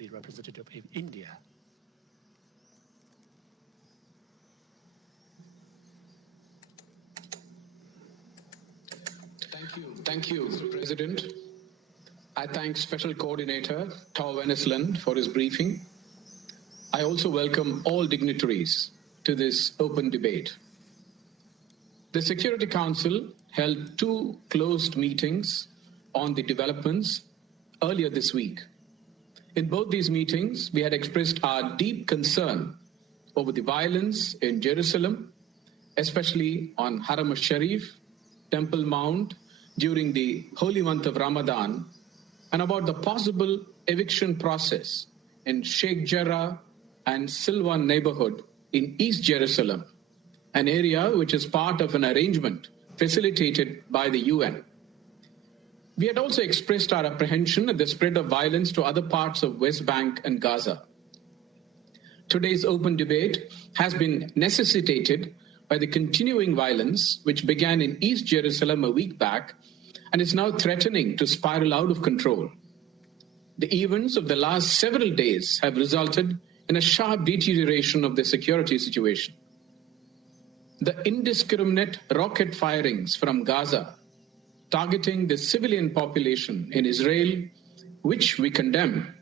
the representative of India. Thank you, Mr. President. I thank Special Coordinator Tor Wennesland for his briefing. I also welcome all dignitaries to this open debate. The Security Council held 2 closed meetings on the developments earlier this week. In both these meetings, we had expressed our deep concern over the violence in Jerusalem, especially on Haram al-Sharif, Temple Mount, during the holy month of Ramadan, and about the possible eviction process in Sheikh Jarrah and Silwan neighborhood in East Jerusalem, an area which is part of an arrangement facilitated by the UN. We had also expressed our apprehension at the spread of violence to other parts of West Bank and Gaza. Today's open debate has been necessitated by the continuing violence which began in East Jerusalem a week back and is now threatening to spiral out of control. The events of the last several days have resulted in a sharp deterioration of the security situation. The indiscriminate rocket firings from Gaza targeting the civilian population in Israel, which we condemn,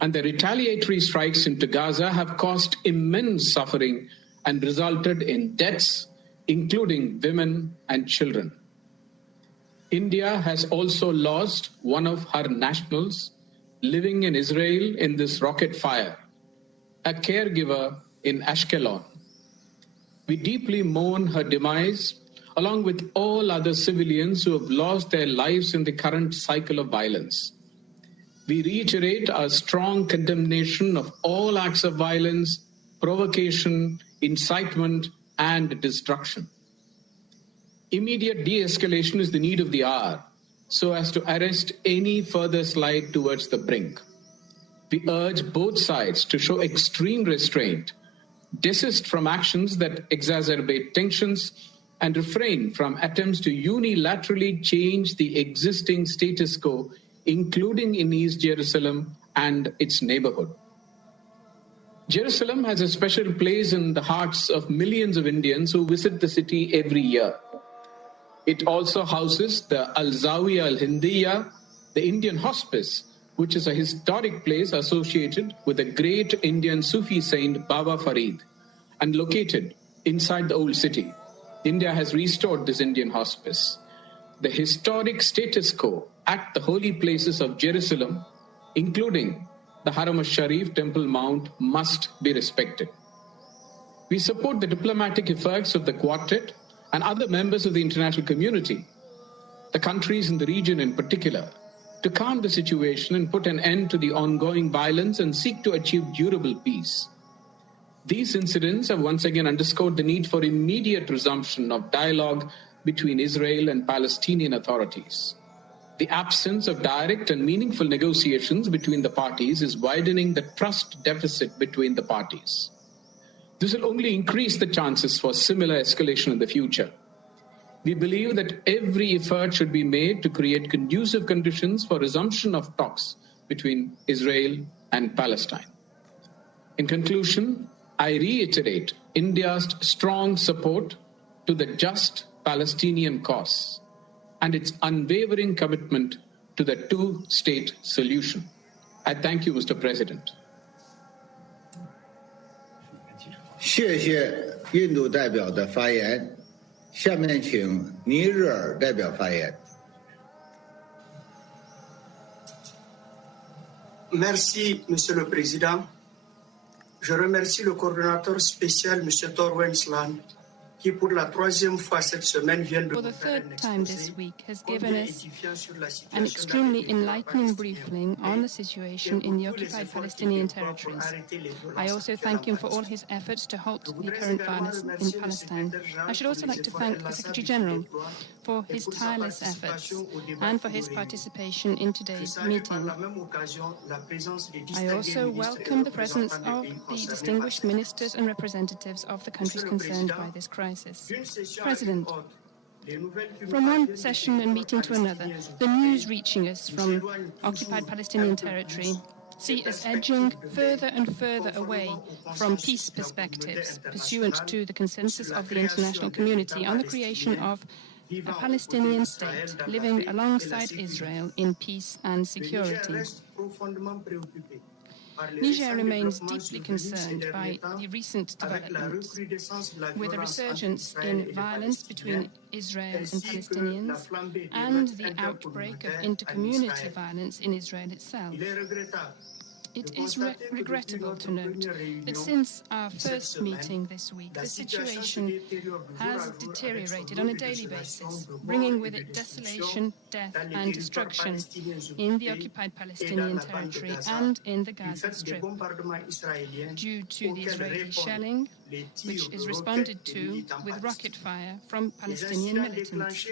and the retaliatory strikes into Gaza have caused immense suffering and resulted in deaths, including women and children. India has also lost one of her nationals living in Israel in this rocket fire, a caregiver in Ashkelon. We deeply mourn her demise, along with all other civilians who have lost their lives in the current cycle of violence. We reiterate our strong condemnation of all acts of violence, provocation, incitement, and destruction. Immediate de-escalation is the need of the hour, so as to arrest any further slide towards the brink. We urge both sides to show extreme restraint, desist from actions that exacerbate tensions, and refrain from attempts to unilaterally change the existing status quo, including in East Jerusalem and its neighborhood. Jerusalem has a special place in the hearts of millions of Indians who visit the city every year. It also houses the Al-Zawiya Al-Hindiya, the Indian hospice, which is a historic place associated with the great Indian Sufi saint Baba Farid, and located inside the old city. India has restored this Indian hospice. The historic status quo at the holy places of Jerusalem, including the Haram al-Sharif Temple Mount, must be respected. We support the diplomatic efforts of the Quartet and other members of the international community, the countries in the region in particular, to calm the situation and put an end to the ongoing violence and seek to achieve durable peace. These incidents have once again underscored the need for immediate resumption of dialogue between Israel and Palestinian authorities. The absence of direct and meaningful negotiations between the parties is widening the trust deficit between the parties. This will only increase the chances for similar escalation in the future. We believe that every effort should be made to create conducive conditions for resumption of talks between Israel and Palestine. In conclusion, I reiterate India's strong support to the just Palestinian cause and its unwavering commitment to the two-state solution. I thank you, Mr. President. 谢谢印度代表的发言。下面请尼日尔代表发言。Merci, Monsieur le Président. Je remercie le coordonnateur spécial, M. Tor Wennesland, qui pour la troisième fois cette semaine vient de for the third time this week has given us an extremely enlightening briefing on the situation in the occupied Palestinian territories. I also thank him for all his efforts to halt the current violence in Palestine. I should also like to thank the Secretary General for his tireless efforts and for his participation in today's meeting. I also welcome the presence of the distinguished ministers and representatives of the countries concerned by this crisis. President, from one session and meeting to another, the news reaching us from occupied Palestinian territory see us edging further and further away from peace perspectives, pursuant to the consensus of the international community on the creation of a Palestinian state living alongside Israel in peace and security. Niger remains deeply concerned by the recent developments, with a resurgence in violence between Israel and Palestinians and the outbreak of intercommunity violence in Israel itself. It is regrettable to note that since our first meeting this week, the situation has deteriorated on a daily basis, bringing with it desolation, death and destruction in the occupied Palestinian territory and in the Gaza Strip, due to the Israeli shelling, which is responded to with rocket fire from Palestinian militants.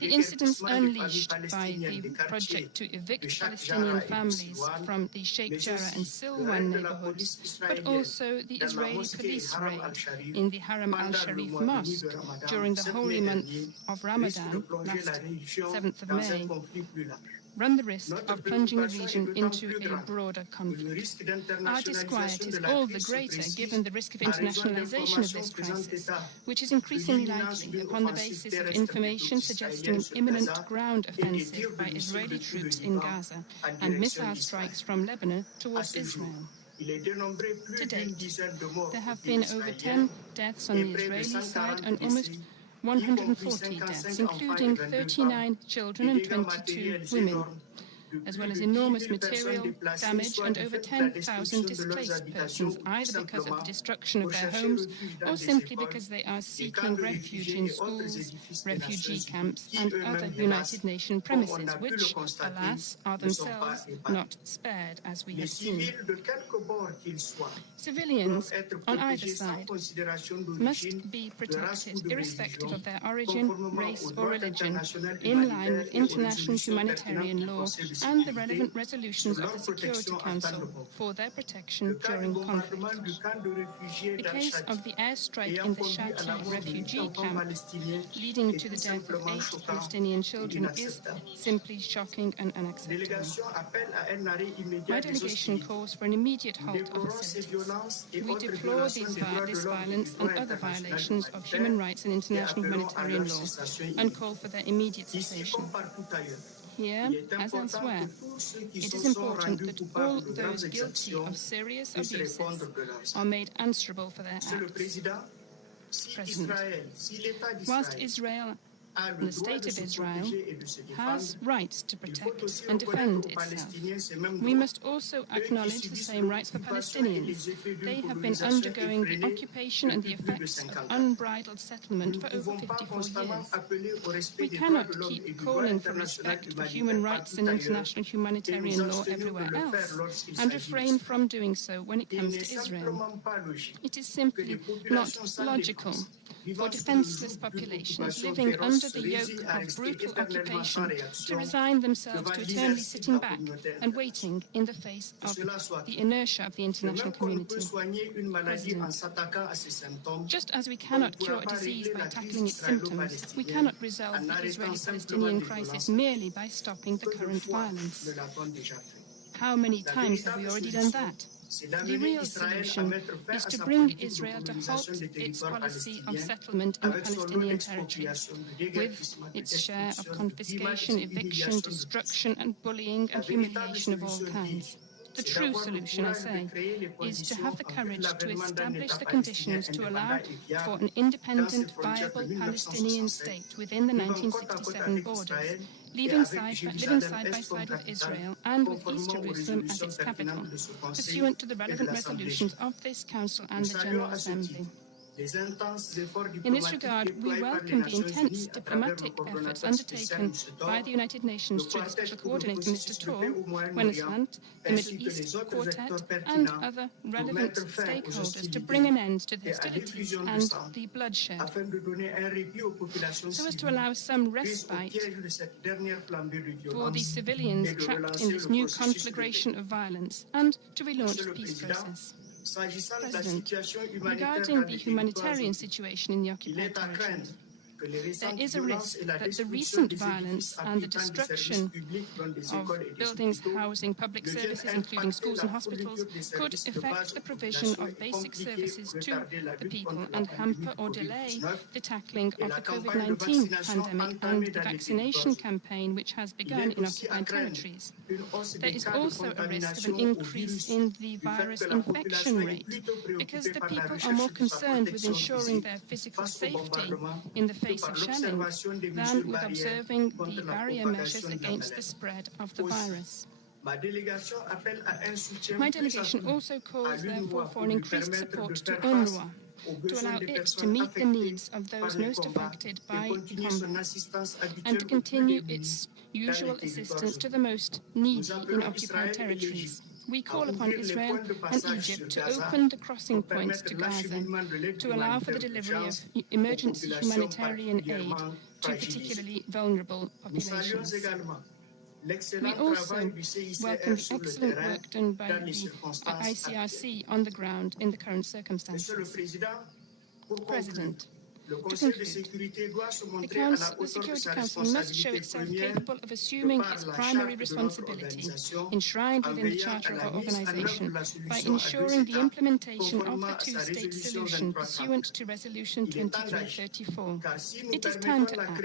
The incidents unleashed by the project to evict Palestinian families from the Sheikh Jarrah and Silwan neighborhoods, but also the Israeli police raid in the Haram al-Sharif mosque during the holy month of Ramadan, last 7th of May, run the risk of plunging the region into a broader conflict. Our disquiet is all the greater given the risk of internationalization of this crisis, which is increasingly likely upon the basis of information suggesting an imminent ground offensive by Israeli troops in Gaza and missile strikes from Lebanon towards Israel. To date, there have been over 10 deaths on the Israeli side and almost 140 deaths, including 39 children and 22 women, as well as enormous material damage and over 10,000 displaced persons, either because of the destruction of their homes or simply because they are seeking refuge in schools, refugee camps and other United Nations premises, which, alas, are themselves not spared, as we have seen. Civilians on either side must be protected, irrespective of their origin, race or religion, in line with international humanitarian law and the relevant resolutions of the Security Council for their protection during conflict. The case of the airstrike in the Shati refugee camp, leading to the death of 8 Palestinian children, is simply shocking and unacceptable. My delegation calls for an immediate halt of hostilities. We deplore this violence and other violations of human rights and international humanitarian law and call for their immediate cessation. Here, as elsewhere, it is important that all those guilty of serious abuses are made answerable for their acts. President, whilst Israel and the State of Israel has rights to protect and defend itself, we must also acknowledge the same rights for Palestinians. They have been undergoing the occupation and the effects of unbridled settlement for over 54 years. We cannot keep calling for respect for human rights and international humanitarian law everywhere else and refrain from doing so when it comes to Israel. It is simply not logical for defenseless populations living under the yoke of brutal occupation to resign themselves to eternally sitting back and waiting in the face of the inertia of the international community. President, just as we cannot cure a disease by tackling its symptoms, we cannot resolve the Israeli-Palestinian crisis merely by stopping the current violence. How many times have we already done that? The real solution is to bring Israel to halt its policy of settlement in the Palestinian territories, with its share of confiscation, eviction, destruction and bullying and humiliation of all kinds. The true solution, I say, is to have the courage to establish the conditions to allow for an independent, viable Palestinian state within the 1967 borders, living side by side with Israel and with East Jerusalem as its capital, pursuant to the relevant resolutions of this Council and the General Assembly. In this regard, we welcome the intense diplomatic efforts undertaken by the United Nations through the Special Coordinator, Mr. Tor, Wennesland, the Middle East Quartet, and other relevant stakeholders to bring an end to the hostilities and the bloodshed, so as to allow some respite for the civilians trapped in this new conflagration of violence and to relaunch the peace process. President, regarding the humanitarian situation in the occupied territory, There is a risk that the recent violence and the destruction of buildings housing public services, including schools and hospitals, could affect the provision of basic services to the people and hamper or delay the tackling of the COVID-19 pandemic and the vaccination campaign which has begun in occupied territories. There is also a risk of an increase in the virus infection rate because the people are more concerned with ensuring their physical safety in the face of shelling than with observing the barrier measures against the spread of the virus. My delegation also calls, therefore, for an increased support to UNRWA to allow it to meet the needs of those most affected by combat and to continue its usual assistance to the most needy in occupied territories. We call upon Israel and Egypt to open the crossing points to Gaza to allow for the delivery of emergency humanitarian aid to particularly vulnerable populations. We also welcome the excellent work done by the ICRC on the ground in the current circumstances. President, to conclude, the Security Council must show itself capable of assuming its primary responsibility, enshrined within the Charter of our organisation, by ensuring the implementation of the two-state solution pursuant to Resolution 2334. It is time to act,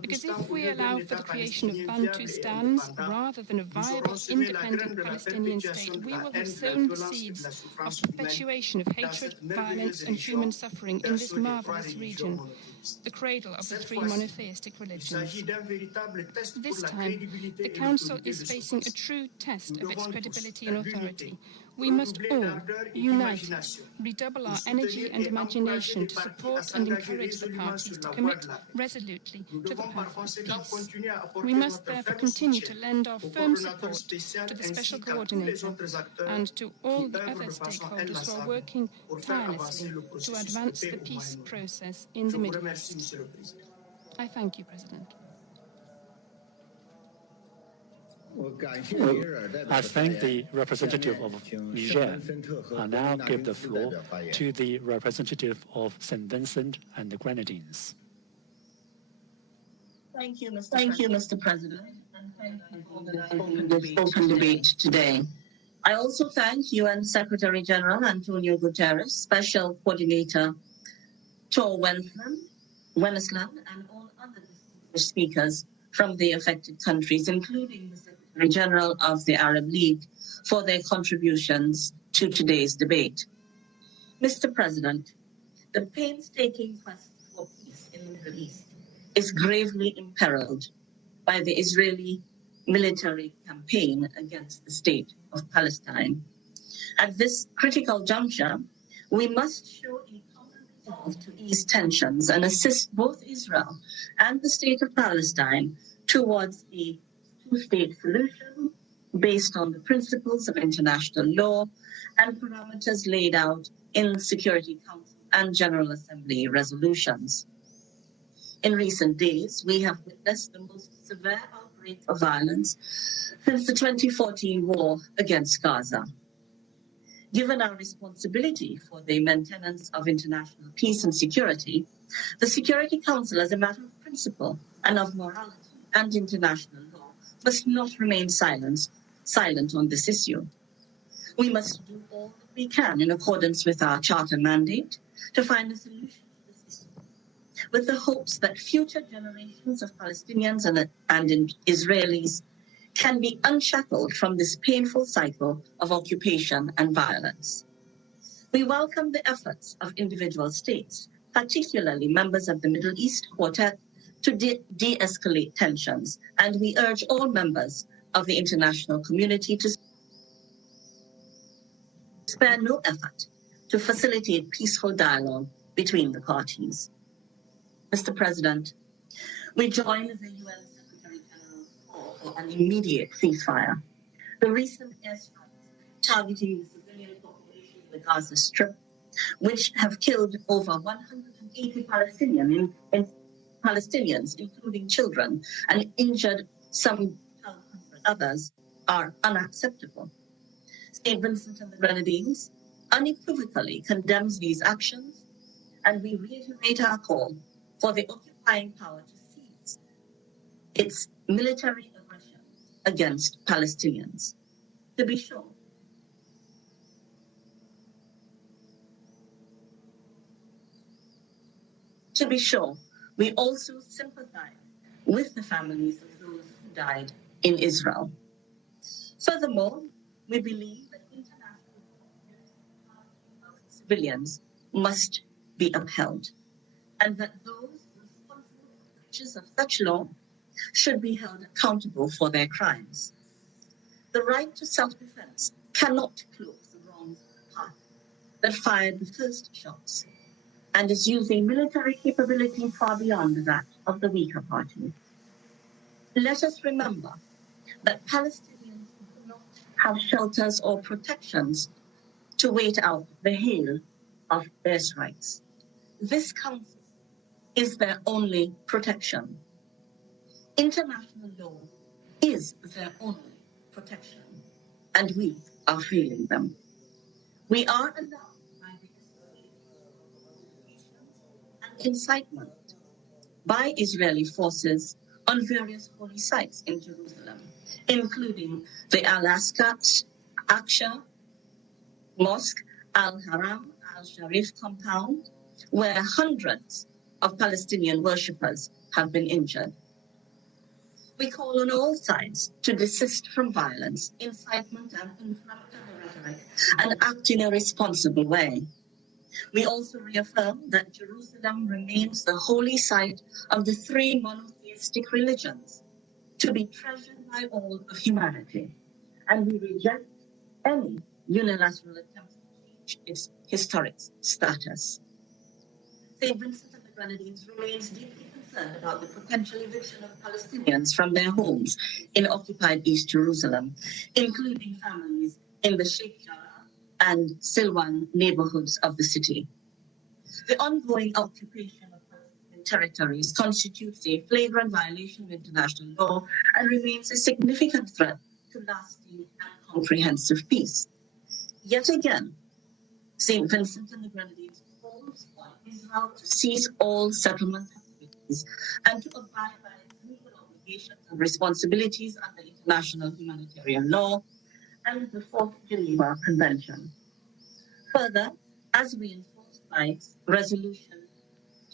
because if we allow for the creation of Bantustans rather than a viable, independent Palestinian state, we will have sown the seeds of perpetuation of hatred, violence and human suffering in this marvellous region, the cradle of the three monotheistic religions. This time, the Council is facing a true test of its credibility and authority. We must all, united, redouble our energy and imagination to support and encourage the parties to commit resolutely to the path of peace. We must therefore continue to lend our firm support to the Special Coordinator and to all the other stakeholders who are working tirelessly to advance the peace process in the Middle East. I thank you, President. I thank the representative of Niger. I now give the floor to the representative of St. Vincent and the Grenadines. Thank you, Mr. President, and thank you for this open debate today. I also thank UN Secretary General Antonio Guterres, Special Coordinator Tor Wennesland, and all other distinguished speakers from the affected countries, including the Secretary General of the Arab League, for their contributions to today's debate. Mr. President, the painstaking quest for peace in the Middle East is gravely imperiled by the Israeli military campaign against the state of Palestine. At this critical juncture, we must show a common resolve to ease tensions and assist both Israel and the state of Palestine towards a two-state solution based on the principles of international law and parameters laid out in Security Council and General Assembly resolutions. In recent days, we have witnessed the most severe outbreak of violence since the 2014 war against Gaza. Given our responsibility for the maintenance of international peace and security, the Security Council, as a matter of principle and of morality and international law, must not remain silent on this issue. We must do all that we can in accordance with our charter mandate to find a solution to this issue, with the hopes that future generations of Palestinians and Israelis can be unshackled from this painful cycle of occupation and violence. We welcome the efforts of individual states, particularly members of the Middle East Quartet, to de-escalate tensions, and we urge all members of the international community to spare no effort to facilitate peaceful dialogue between the parties. Mr. President, we join the UN Secretary General's call for an immediate ceasefire. The recent airstrikes targeting the civilian population in the Gaza Strip, which have killed over 180 Palestinians, including children, and injured some 1,200 others, are unacceptable. St. Vincent and the Grenadines unequivocally condemns these actions, and we reiterate our call for the occupation occupying power to cease its military aggression against Palestinians. To be sure, we also sympathize with the families of those who died in Israel. Furthermore, we believe that international law of civilians must be upheld, and that those responsible for breaches of such law should be held accountable for their crimes. The right to self-defense cannot close the wrong party that fired the first shots and is using military capability far beyond that of the weaker party. Let us remember that Palestinians do not have shelters or protections to wait out the hail of airstrikes. This council is their only protection. International law is their only protection, and we are failing them. We are alarmed by the and incitement by Israeli forces on various holy sites in Jerusalem, including the Al-Aqsa Mosque, Al-Haram, Al-Sharif compound, where hundreds of Palestinian worshippers have been injured. We call on all sides to desist from violence, incitement, and inflammatory rhetoric, and act in a responsible way. We also reaffirm that Jerusalem remains the holy site of the three monotheistic religions, to be treasured by all of humanity, and we reject any unilateral attempt to change its historic status. St. Vincent and the Grenadines remains deeply concerned about the potential eviction of Palestinians from their homes in occupied East Jerusalem, including families in the Sheikh Jarrah and Silwan neighborhoods of the city. The ongoing occupation of Palestinian territories constitutes a flagrant violation of international law and remains a significant threat to lasting and comprehensive peace. Yet again, St. Vincent and the Grenadines calls on Israel to cease all settlement activities and to abide by its legal obligations and responsibilities under international humanitarian law and the Fourth Geneva Convention. Further, as reinforced by Resolution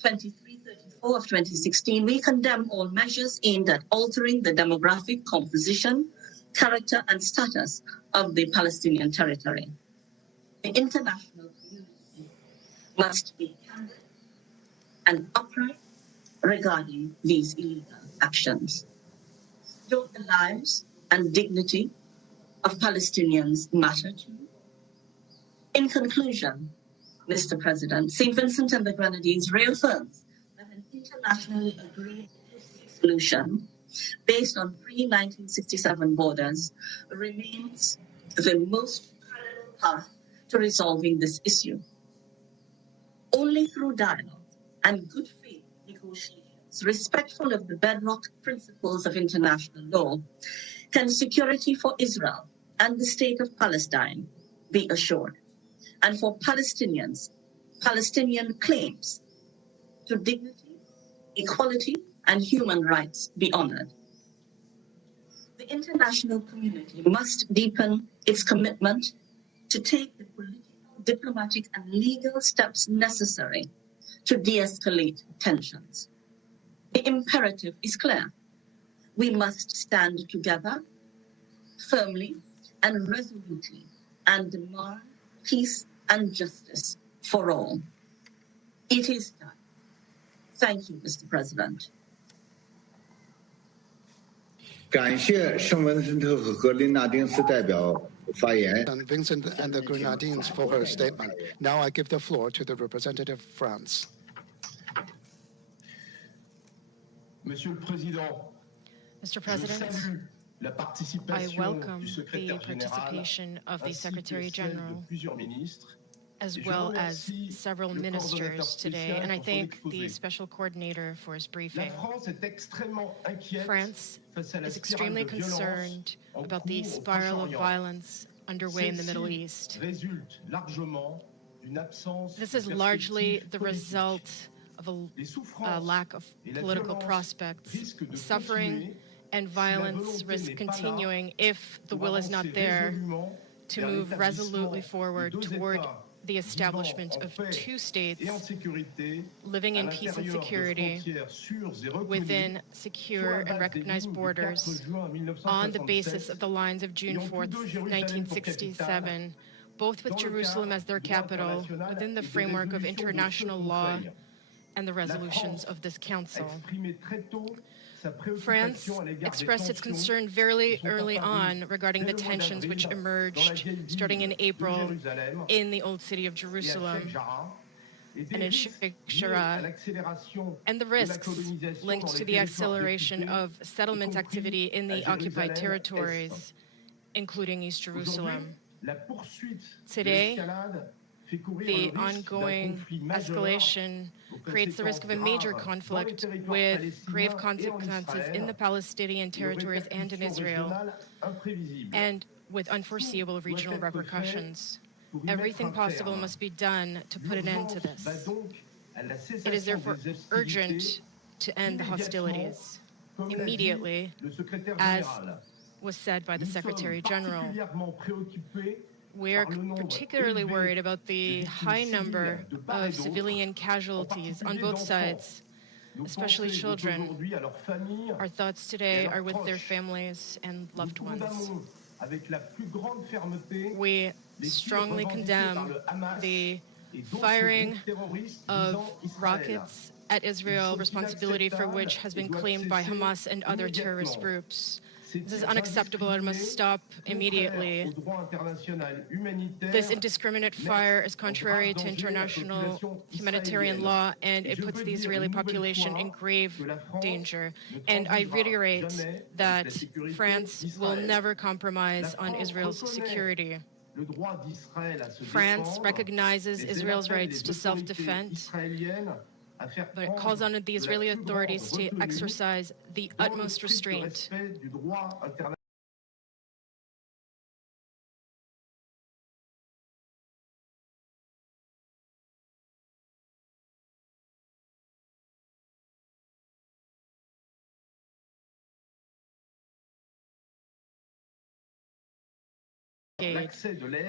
2334 of 2016, we condemn all measures aimed at altering the demographic composition, character, and status of the Palestinian territory. The international community must be candid and upright regarding these illegal actions. Don't the lives and dignity of Palestinians matter to you? In conclusion, Mr. President, St. Vincent and the Grenadines reaffirms that an internationally agreed solution based on pre-1967 borders remains the most credible path to resolving this issue. Only through dialogue and good faith negotiations, respectful of the bedrock principles of international law, can security for Israel and the state of Palestine be assured, and for Palestinians, Palestinian claims to dignity, equality, and human rights be honored. The international community must deepen its commitment to take the political, diplomatic, and legal steps necessary to de-escalate tensions. The imperative is clear. We must stand together firmly and resolutely and demand peace and justice for all. It is time. Thank you, Mr. President. 感谢圣文森特和格林纳丁斯代表发言。 And Vincent and the Grenadines for her statement. Now I give the floor to the representative of France. Monsieur le Président, Mr. President, I welcome the participation of the Secretary General as well as several ministers today, and I thank the Special Coordinator for his briefing. France is extremely concerned about the spiral of violence underway in the Middle East. This is largely the result of a lack of political prospects. Suffering and violence risk continuing if the will is not there to move resolutely forward toward the establishment of two states living in peace and security within secure and recognized borders on the basis of the lines of June 4th, 1967, both with Jerusalem as their capital within the framework of international law and the resolutions of this Council. France expressed its concern very early on regarding the tensions which emerged starting in April in the Old City of Jerusalem and in Sheikh Jarrah, and the risks linked to the acceleration of settlement activity in the occupied territories, including East Jerusalem. Today, the ongoing escalation creates the risk of a major conflict with grave consequences in the Palestinian territories and in Israel, and with unforeseeable regional repercussions. Everything possible must be done to put an end to this. It is therefore urgent to end the hostilities immediately, as was said by the Secretary General. We are particularly worried about the high number of civilian casualties on both sides, especially children. Our thoughts today are with their families and loved ones. We strongly condemn the firing of rockets at Israel, responsibility for which has been claimed by Hamas and other terrorist groups. This is unacceptable and must stop immediately. This indiscriminate fire is contrary to international humanitarian law, and it puts the Israeli population in grave danger. And I reiterate that France will never compromise on Israel's security. France recognizes Israel's rights to self-defense, but it calls on the Israeli authorities to exercise the utmost restraint.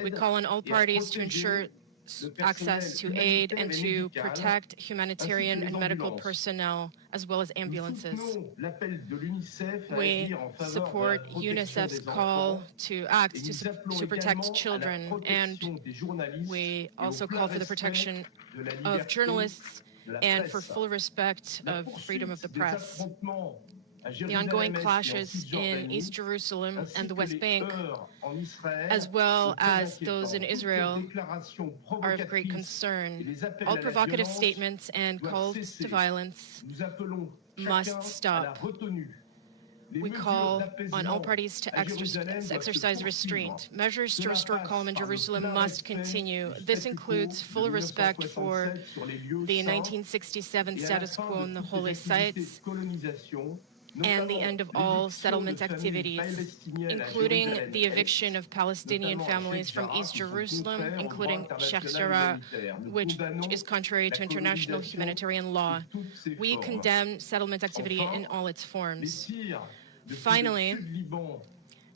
We call on all parties to ensure access to aid and to protect humanitarian and medical personnel, as well as ambulances. We support UNICEF's call to act to protect children, and we also call for the protection of journalists and for full respect of freedom of the press. The ongoing clashes in East Jerusalem and the West Bank, as well as those in Israel, are of great concern. All provocative statements and calls to violence must stop. We call on all parties to exercise restraint. Measures to restore calm in Jerusalem must continue. This includes full respect for the 1967 status quo in the holy sites, and the end of all settlement activities, including the eviction of Palestinian families from East Jerusalem, including Sheikh Jarrah, which is contrary to international humanitarian law. We condemn settlement activity in all its forms. Finally,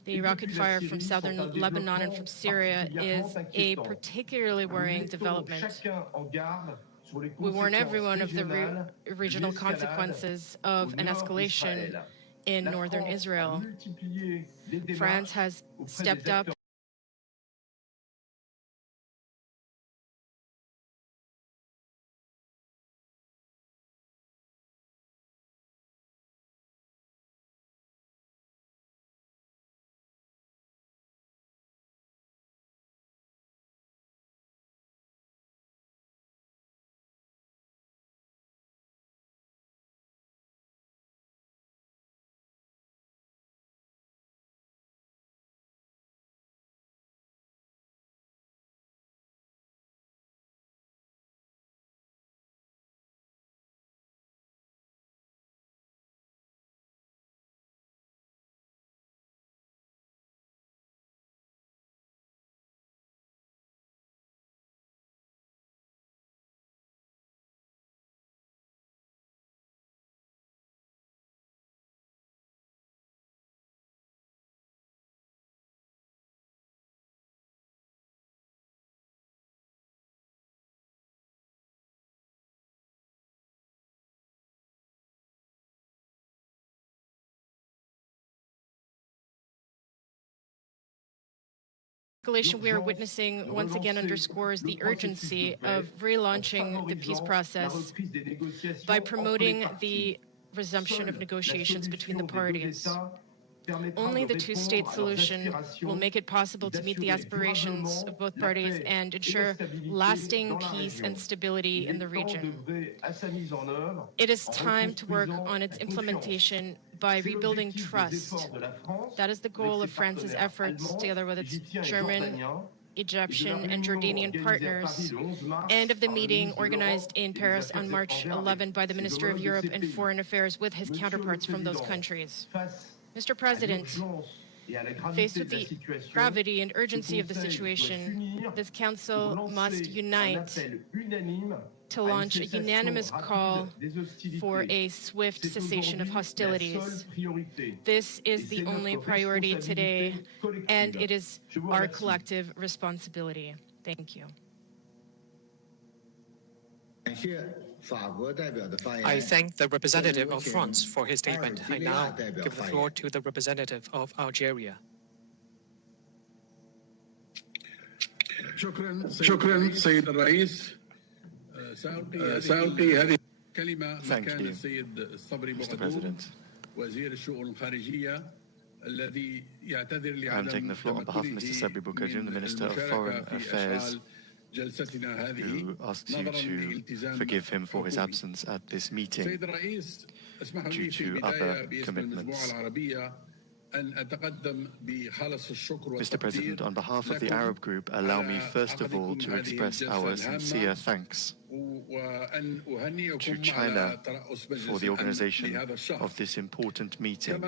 the rocket fire from southern Lebanon and from Syria is a particularly worrying development. We warn everyone of the regional consequences of an escalation in northern Israel. France has stepped up escalation we are witnessing once again underscores the urgency of relaunching the peace process by promoting the resumption of negotiations between the parties. Only the two-state solution will make it possible to meet the aspirations of both parties and ensure lasting peace and stability in the region. It is time to work on its implementation by rebuilding trust. That is the goal of France's efforts, together with its German, Egyptian, and Jordanian partners, and of the meeting organized in Paris on March 11 by the Minister of Europe and Foreign Affairs with his counterparts from those countries. Mr. President, faced with the gravity and urgency of the situation, this Council must unite to launch a unanimous call for a swift cessation of hostilities. This is the only priority today, and it is our collective responsibility. Thank you. I thank the representative of France for his statement. I now give the floor to the representative of Algeria. شكرا سيد الرئيس. سألقي هذه الكلمة مكان السيد الصبري بوغدور وزير الشؤون الخارجية الذي يعتذر لعدم تمكنه من the Minister of Foreign Affairs, who asks you to forgive him for his absence at this meeting due to other commitments. Mr. President, on behalf of the Arab Group, allow me first of all to express our sincere thanks to China for the organization of this important meeting.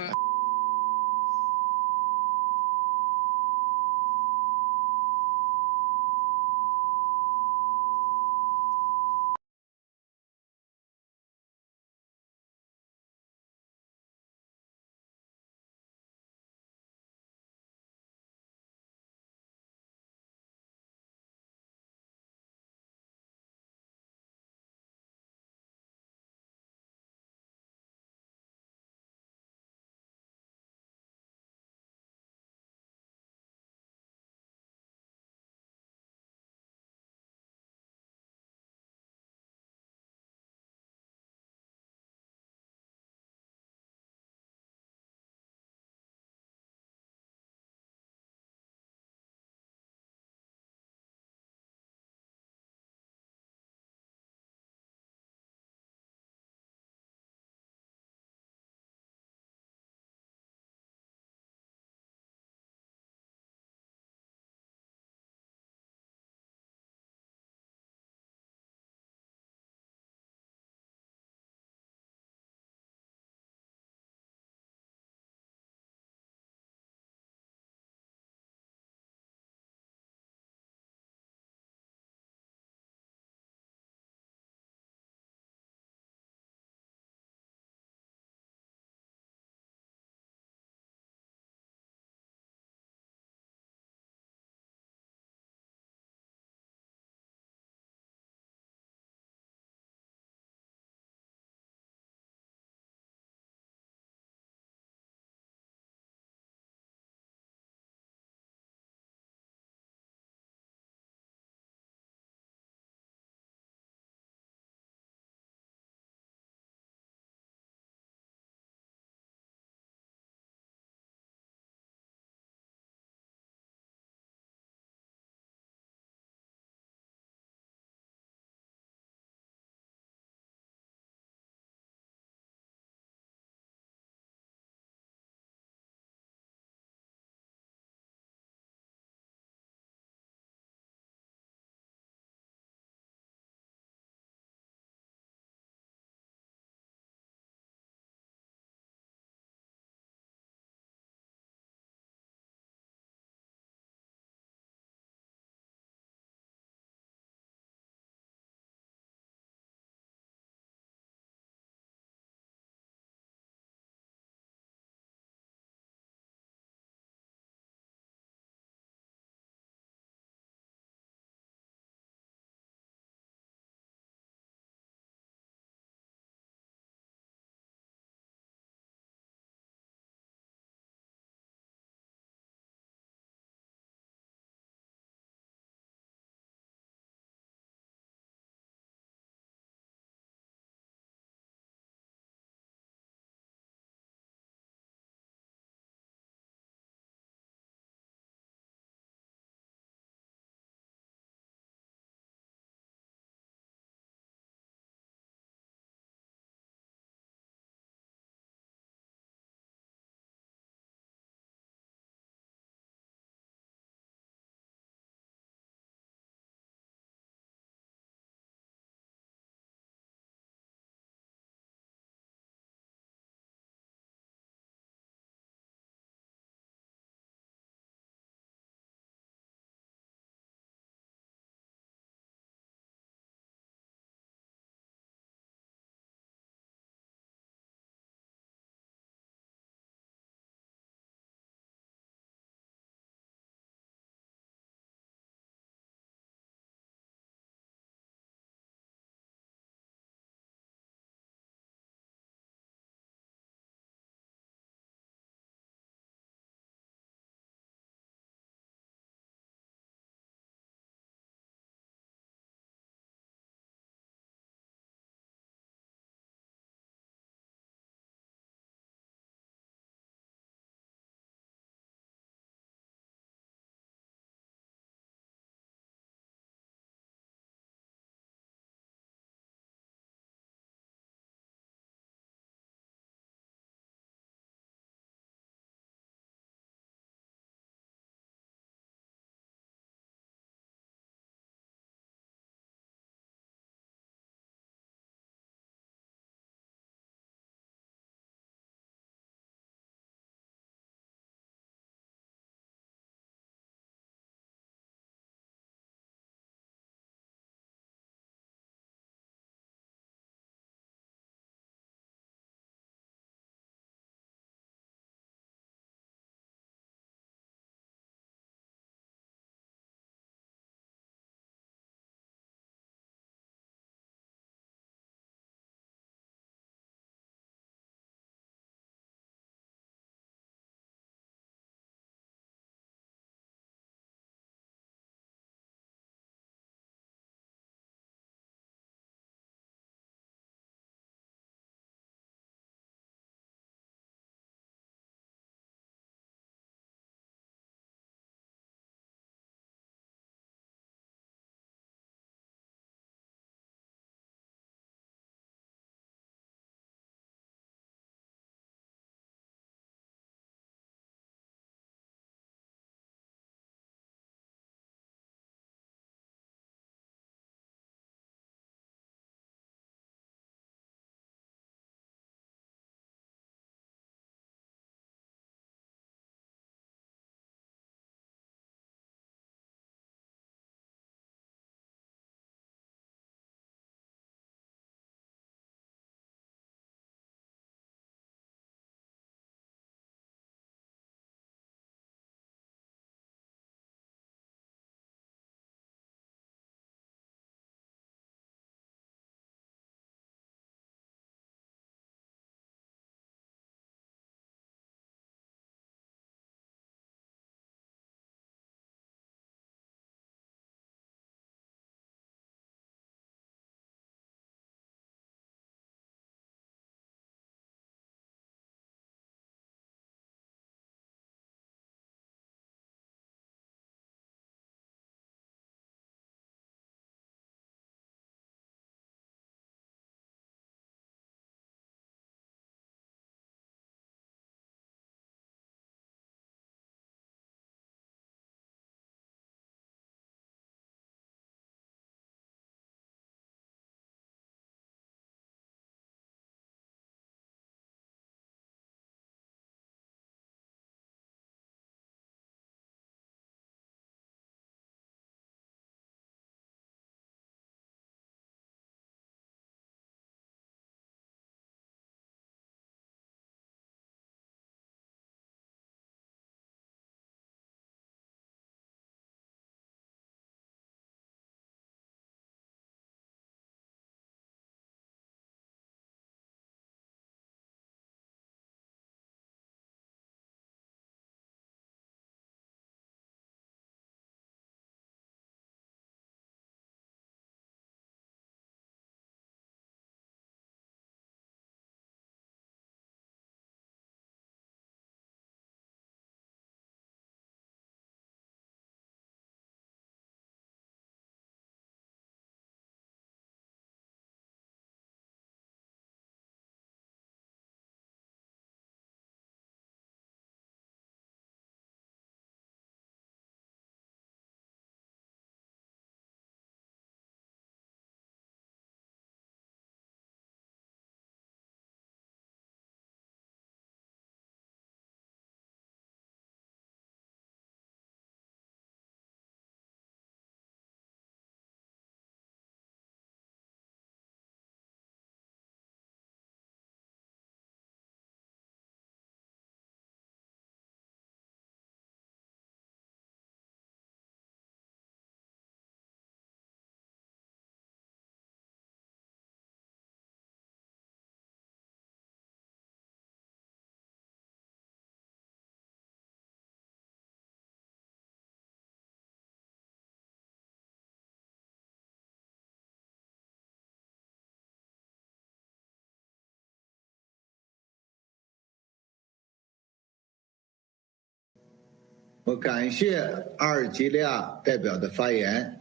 我感谢阿尔及利亚代表的发言。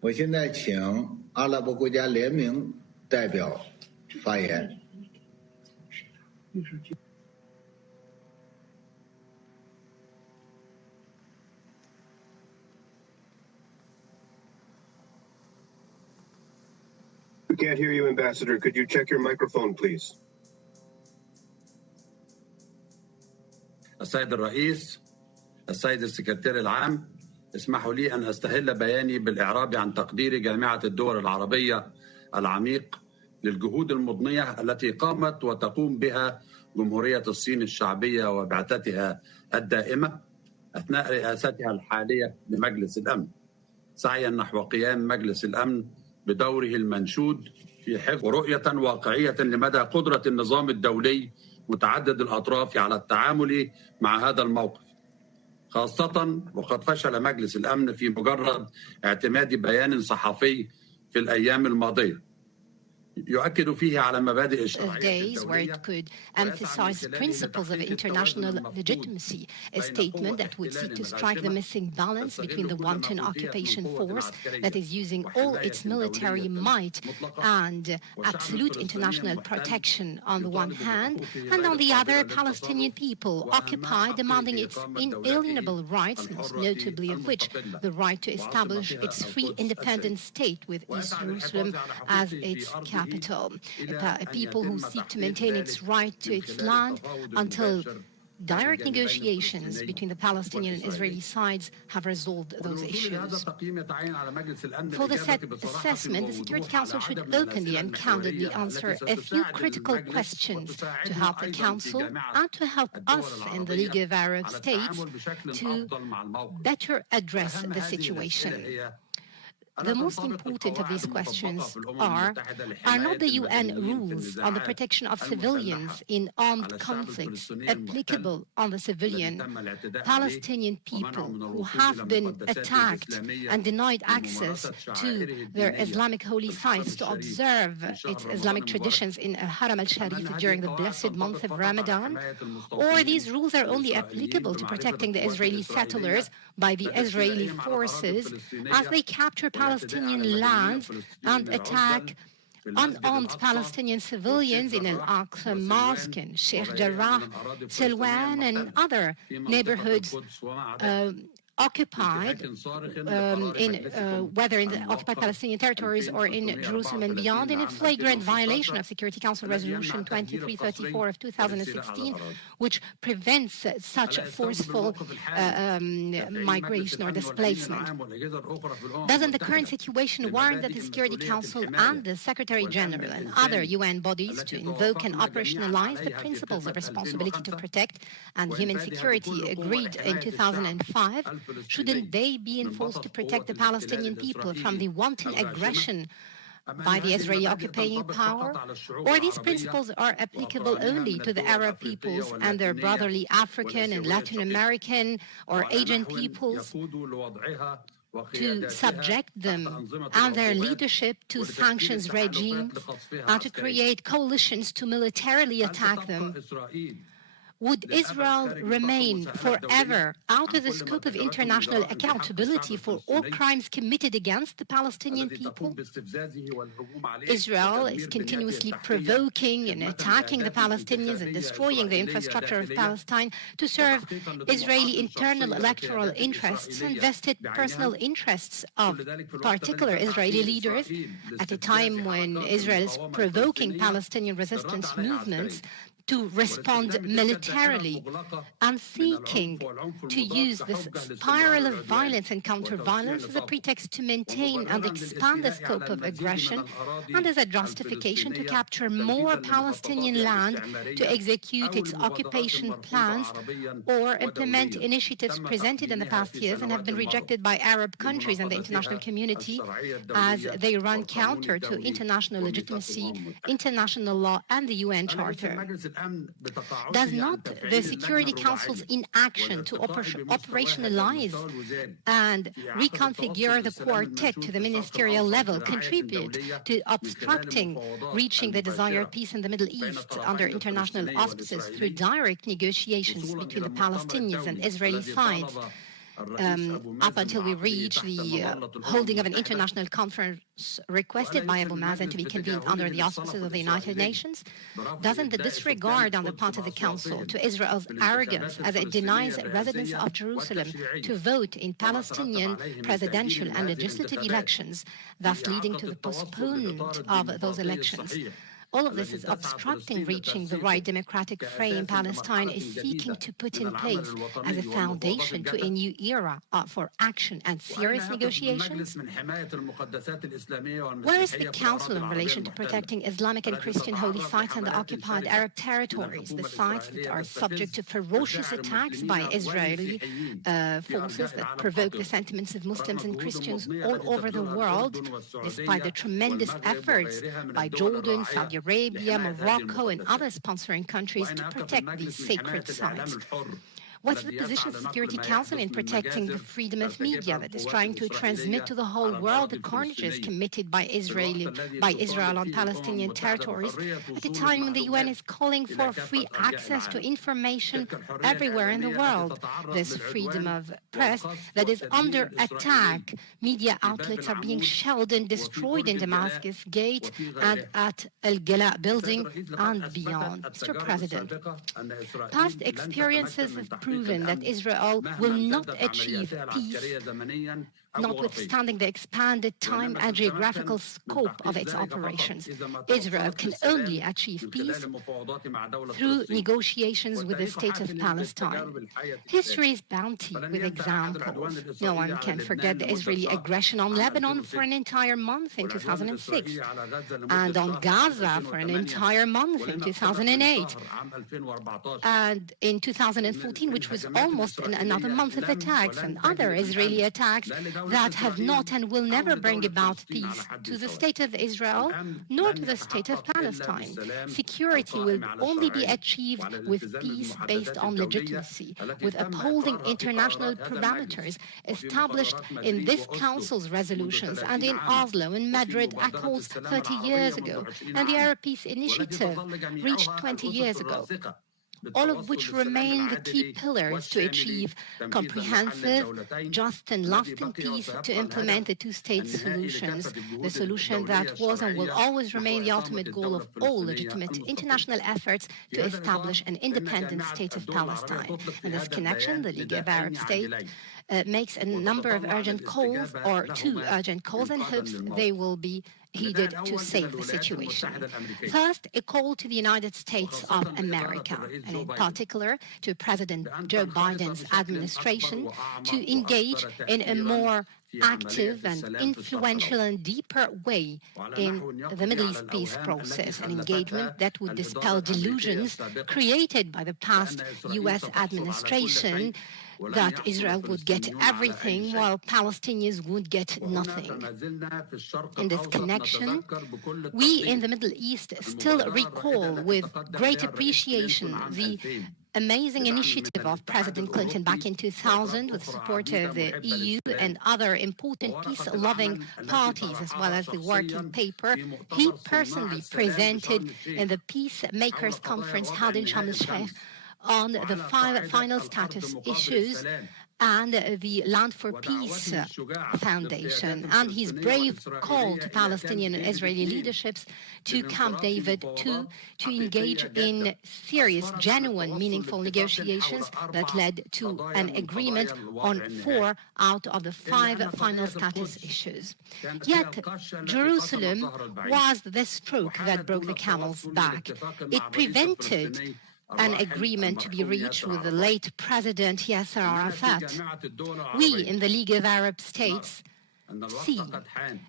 我现在请阿拉伯国家联盟代表发言。We can't hear you, Ambassador. Could you check your microphone, please? السيد الرئيس، السيد السكرتير العام، اسمحوا لي أن أستهل بياني بالإعراب عن تقدير جامعة الدول العربية العميق للجهود المضنية التي قامت وتقوم بها جمهورية الصين الشعبية وبعثتها الدائمة أثناء رئاستها الحالية لمجلس الأمن، سعيا نحو قيام مجلس الأمن بدوره المنشود في حفظ ورؤية واقعية لمدى قدرة النظام الدولي متعدد الأطراف على التعامل مع هذا الموقف، خاصة وقد فشل مجلس الأمن في مجرد اعتماد بيان صحفي في الأيام الماضية يؤكد فيه على مبادئ الشرعية days where it could emphasize principles of international legitimacy, a statement that would seek to strike the missing balance between the wanton occupation force that is using all its military might and absolute international protection on the one hand, and on the other, Palestinian people occupied demanding its inalienable rights, most notably of which the right to establish its free independent state with East Jerusalem as its capital. A people who seek to maintain its right to its land until direct negotiations between the Palestinian and Israeli sides have resolved those issues. For the assessment, the Security Council should openly and candidly answer a few critical questions to help the Council and to help us in the League of Arab States to better address the situation. The most important of these questions are not the UN rules on the protection of civilians in armed conflicts applicable on the civilian Palestinian people who have been attacked and denied access to their Islamic holy sites to observe its Islamic traditions in Haram al-Sharif during the blessed month of Ramadan? Or these rules are only applicable to protecting the Israeli settlers by the Israeli forces as they capture Palestinian lands and attack unarmed Palestinian civilians in Al-Aqsa Mosque and Sheikh Jarrah, Silwan, and other neighborhoods occupied, whether in the occupied Palestinian territories or in Jerusalem and beyond, in a flagrant violation of Security Council Resolution 2334 of 2016, which prevents such forceful migration or displacement. Doesn't the current situation warrant that the Security Council and the Secretary General and other UN bodies to invoke and operationalize the principles of responsibility to protect and human security agreed in 2005? Shouldn't they be enforced to protect the Palestinian people from the wanton aggression by the Israeli occupying power? Or these principles are applicable only to the Arab peoples and their brotherly African and Latin American or Asian peoples, to subject them and their leadership to sanctions regimes and to create coalitions to militarily attack them? Would Israel remain forever out of the scope of international accountability for all crimes committed against the Palestinian people? Israel is continuously provoking and attacking the Palestinians and destroying the infrastructure of Palestine to serve Israeli internal electoral interests and vested personal interests of particular Israeli leaders at a time when Israel is provoking Palestinian resistance movements to respond militarily and seeking to use this spiral of violence and counter-violence as a pretext to maintain and expand the scope of aggression and as a justification to capture more Palestinian land to execute its occupation plans or implement initiatives presented in the past years and have been rejected by Arab countries and the international community as they run counter to international legitimacy, international law, and the UN Charter. Does not the Security Council's inaction to operationalize and reconfigure the quartet to the ministerial level contribute to obstructing reaching the desired peace in the Middle East under international auspices through direct negotiations between the Palestinians and Israeli sides, up until we reach the holding of an international conference requested by Abu Mazen to be convened under the auspices of the United Nations? Doesn't the disregard on the part of the Council to Israel's arrogance as it denies residents of Jerusalem to vote in Palestinian presidential and legislative elections, thus leading to the postponement of those elections? All of this is obstructing reaching the right democratic frame Palestine is seeking to put in place as a foundation to a new era for action and serious negotiations. Where is the Council in relation to protecting Islamic and Christian holy sites and the occupied Arab territories, the sites that are subject to ferocious attacks by Israeli forces that provoke the sentiments of Muslims and Christians all over the world, despite the tremendous efforts by Jordan, Saudi Arabia, Morocco, and other sponsoring countries to protect these sacred sites? What's the position of the Security Council in protecting the freedom of media that is trying to transmit to the whole world the carnages committed by Israel on Palestinian territories at a time when the UN is calling for free access to information everywhere in the world? This freedom of press that is under attack. Media outlets are being shelled and destroyed in Damascus Gate and at Al Gala building and beyond. Mr. President, past experiences have proven that Israel will not achieve peace, notwithstanding the expanded time and geographical scope of its operations. Israel can only achieve peace through negotiations with the state of Palestine. History is bounty with examples. No one can forget the Israeli aggression on Lebanon for an entire month in 2006, and on Gaza for an entire month in 2008, and in 2014, which was almost another month of attacks, and other Israeli attacks that have not and will never bring about peace to the state of Israel nor to the state of Palestine. Security will only be achieved with peace based on legitimacy, with upholding international parameters established in this Council's resolutions and in Oslo and Madrid Accords 30 years ago, and the Arab Peace Initiative reached 20 years ago, all of which remain the key pillars to achieve comprehensive, just and lasting peace, to implement the two-state solutions, the solution that was and will always remain the ultimate goal of all legitimate international efforts to establish an independent state of Palestine. In this connection, the League of Arab States makes a number of urgent calls, or two urgent calls, and hopes they will be heeded to save the situation. First, a call to the United States of America, and in particular to President Joe Biden's administration, to engage in a more active and influential and deeper way in the Middle East peace process, an engagement that would dispel delusions created by the past U.S. administration that Israel would get everything while Palestinians would get nothing. In this connection, we in the Middle East still recall with great appreciation the amazing initiative of President Clinton back in 2000 with support of the EU and other important peace-loving parties, as well as the working paper he personally presented in the Peacemakers Conference held in Sharm el-Sheikh on the final status issues, and the Land for Peace Foundation, and his brave call to Palestinian and Israeli leaderships to Camp David II to engage in serious, genuine, meaningful negotiations that led to an agreement on 4 out of the 5 final status issues. Yet, Jerusalem was the stroke that broke the camel's back. It prevented an agreement to be reached with the late President Yasser Arafat. We in the League of Arab States see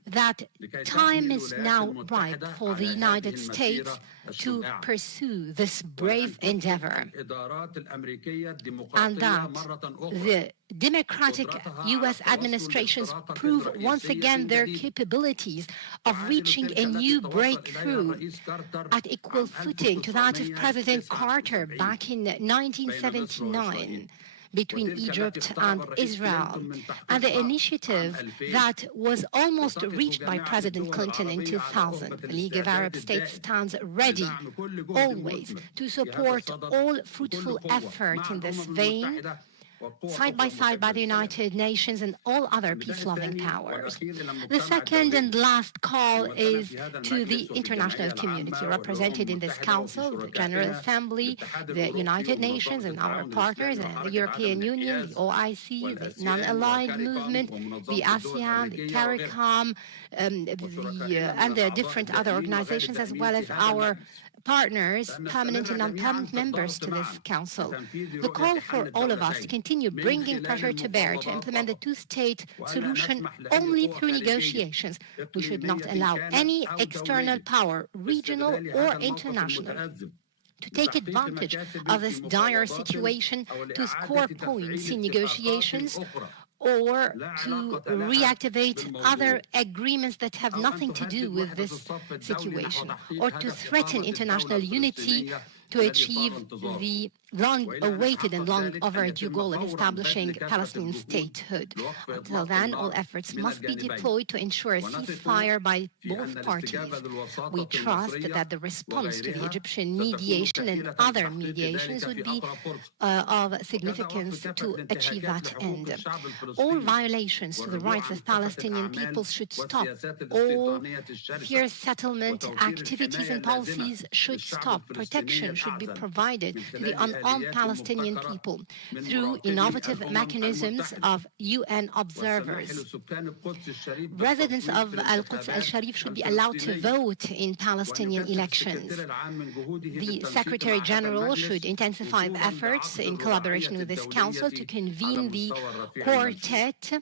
that time is now ripe for the United States to pursue this brave endeavor, and that the democratic U.S. administrations prove once again their capabilities of reaching a new breakthrough at equal footing to that of President Carter back in 1979 between Egypt and Israel, and the initiative that was almost reached by President Clinton in 2000. The League of Arab States stands ready always to support all fruitful effort in this vein, side by side by the United Nations and all other peace-loving powers. The second and last call is to the international community represented in this Council, the General Assembly, the United Nations and our partners, and the European Union, the O.I.C, the non-aligned movement, the ASEAN, the CARICOM, and the different other organizations, as well as our partners, permanent and non-permanent members to this Council. The call for all of us to continue bringing pressure to bear to implement the two-state solution only through negotiations. We should not allow any external power, regional or international, to take advantage of this dire situation to score points in negotiations or to reactivate other agreements that have nothing to do with this situation, or to threaten international unity to achieve the long-awaited and long-overdue goal of establishing Palestinian statehood. Until then, all efforts must be deployed to ensure a ceasefire by both parties. We trust that the response to the Egyptian mediation and other mediations would be of significance to achieve that end. All violations to the rights of Palestinian peoples should stop. All fierce settlement activities and policies should stop. Protection should be provided to the unarmed Palestinian people through innovative mechanisms of UN observers. Residents of Al-Quds al-Sharif should be allowed to vote in Palestinian elections. The Secretary General should intensify efforts in collaboration with this Council to convene the quartet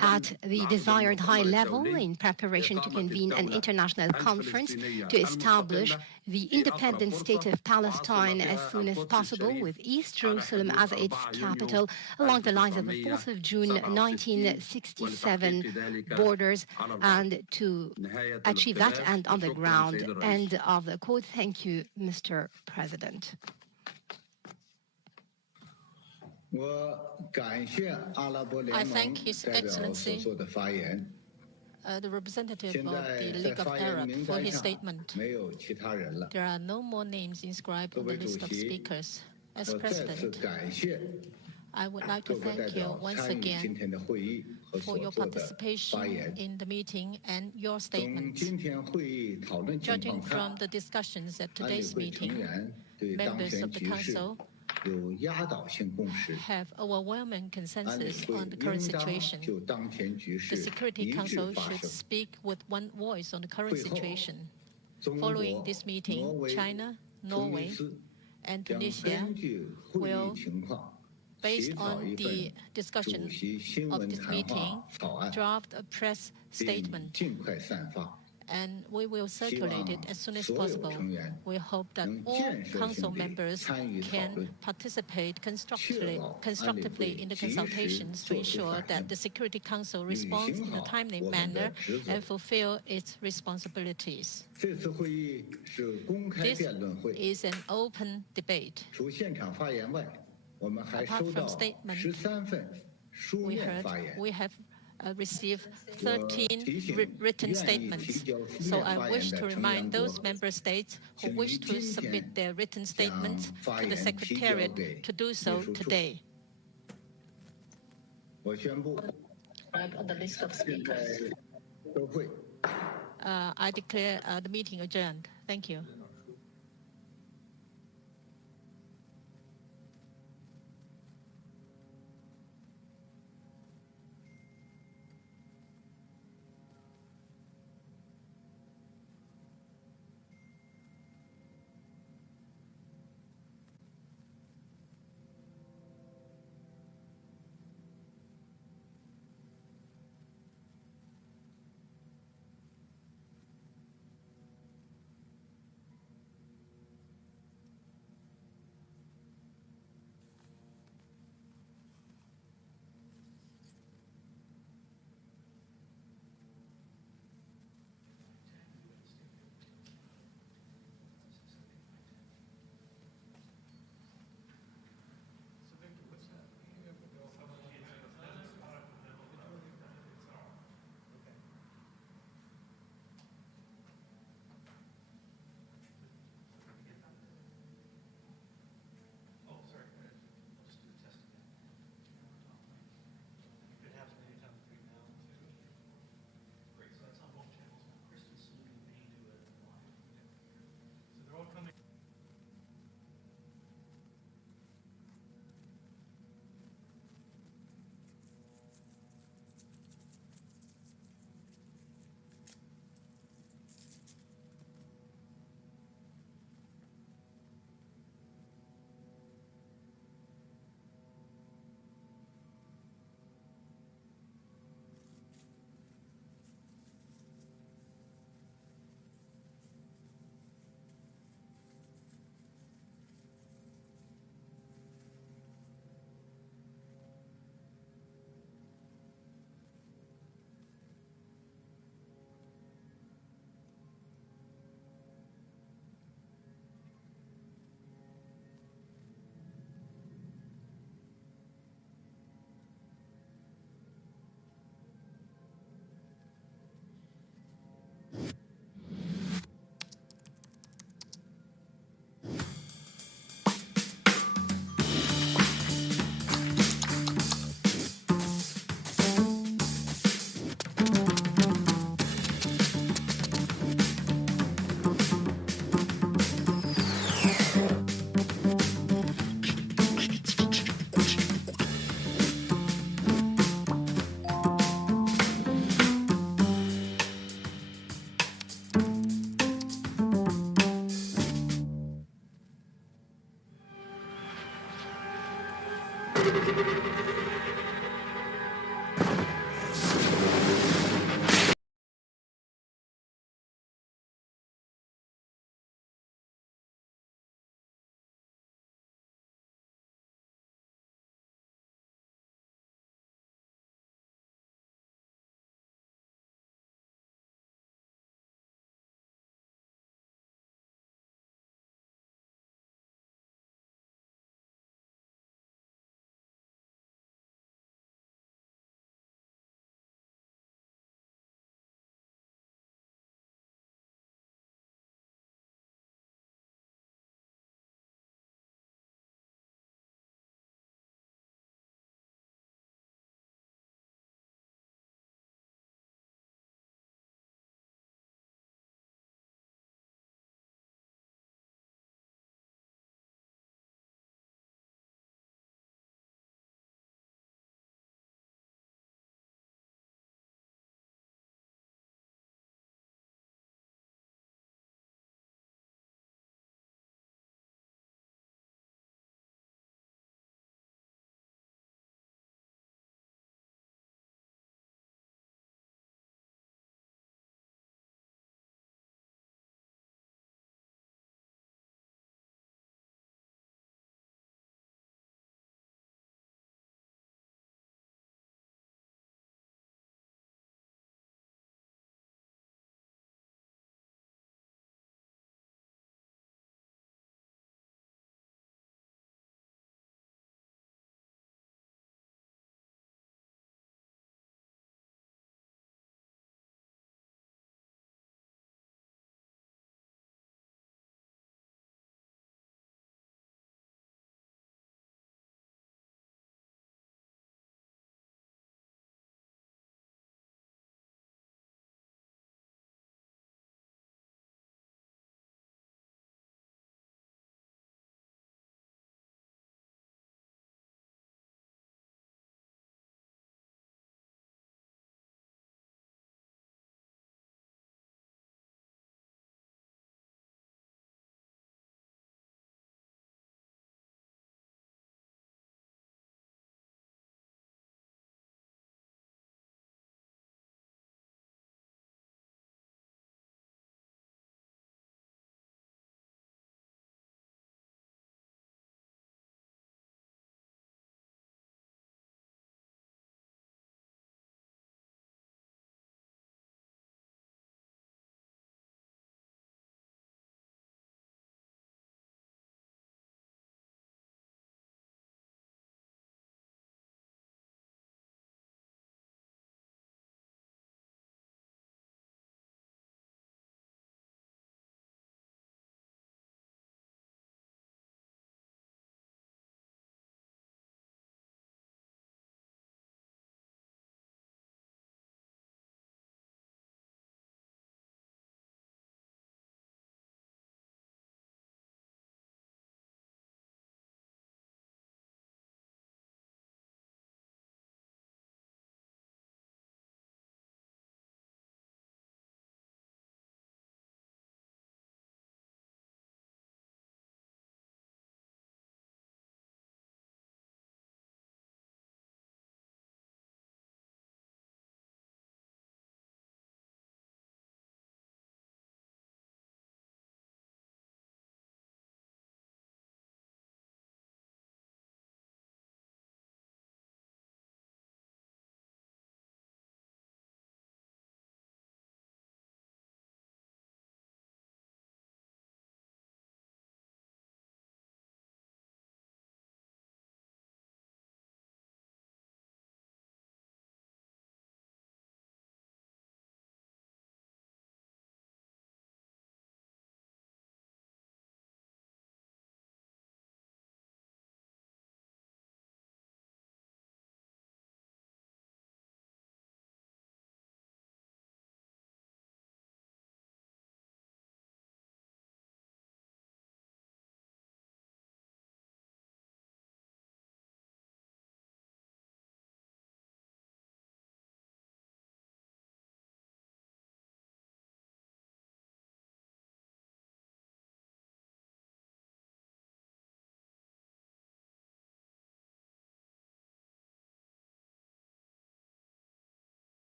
at the desired high level in preparation to convene an international conference to establish the independent state of Palestine as soon as possible, with East Jerusalem as its capital, along the lines of the 4th of June 1967 borders, and to achieve that end on the ground. End of the quote. Thank you, Mr. President. I thank His Excellency, the representative of the League of Arab, for his statement. There are no more names inscribed on the list of speakers. As President, I would like to thank you once again for your participation in the meeting and your statements. Judging from the discussions at today's meeting, members of the Council have overwhelming consensus on the current situation. The Security Council should speak with one voice on the current situation. Following this meeting, China, Norway, and Tunisia will, based on the discussion of this meeting, draft a press statement, and we will circulate it as soon as possible. We hope that all Council members can participate constructively in the consultations to ensure that the Security Council responds in a timely manner and fulfill its responsibilities. This is an open debate. Apart from statements, we have received 13 written statements. So I wish to remind those member states who wish to submit their written statements to the Secretariat to do so today. On the list of speakers. I declare the meeting adjourned. Thank you.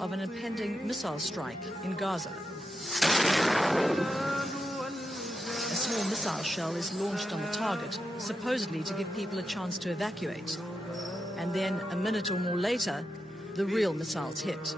of an impending missile strike in Gaza. A small missile shell is launched on the target, supposedly to give people a chance to evacuate. And then, a minute or more later, the real missiles hit.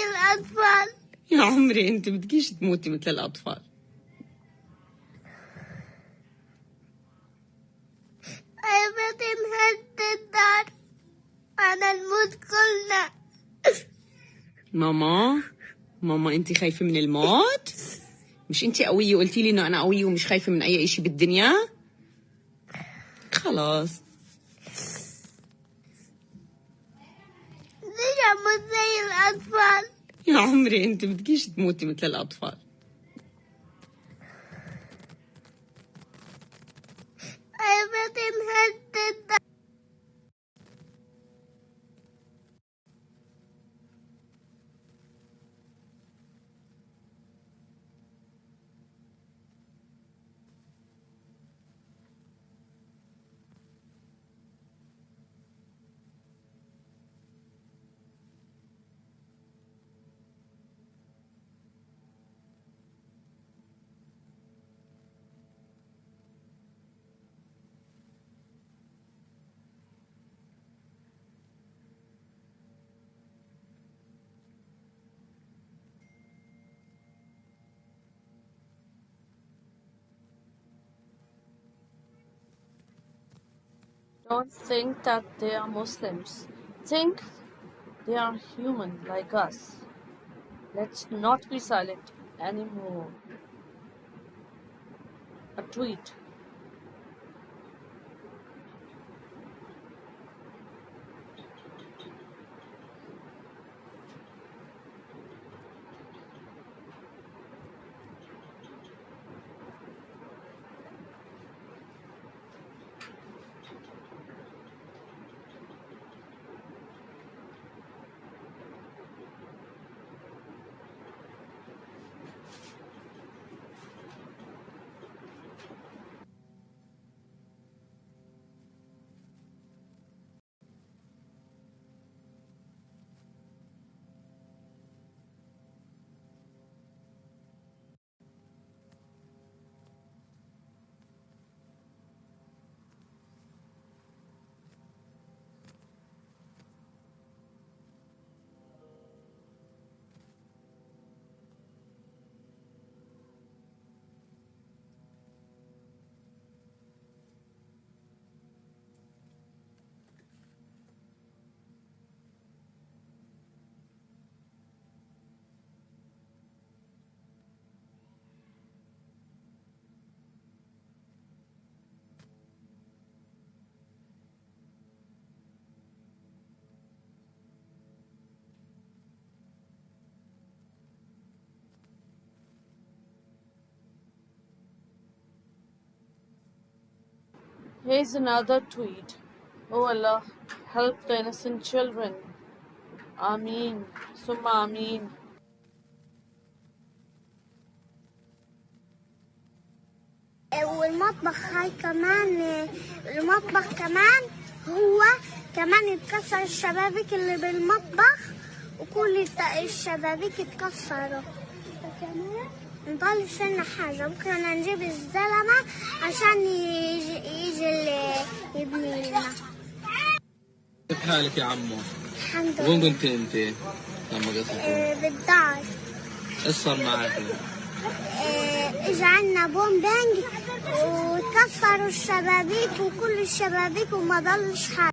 زي الأطفال. يا عمري أنت بدكيش تموتي مثل الأطفال. هيبقى نهد الدار أنا نموت كلنا. ماما أنت خايفة من الموت؟ مش أنت قوية وقلتي لي إنه أنا قوية ومش خايفة من أي إشي بالدنيا؟ خلاص. ليش أموت زي الأطفال؟ يا عمري أنت بدكيش تموتي مثل الأطفال. هيبقى نهد الدار. Don't think that they are Muslims. Think they are human like us. Let's not be silent anymore. A tweet. Here's another tweet. Oh Allah, help the innocent children. Ameen. Summa Ameen. والمطبخ هاي كمان المطبخ كمان هو كمان اتكسر الشبابيك اللي بالمطبخ وكل الشبابيك اتكسروا. نضل لنا حاجة بكرة نجيب الزلمة عشان يجي اللي يبني لنا. كيف حالك يا عمو؟ الحمد لله. وين كنت انت لما قصرتوا؟ بالدار. ايش صار معك؟ اجى عنا بومبينج وكسروا الشبابيك وكل الشبابيك وما ضلش حاجة.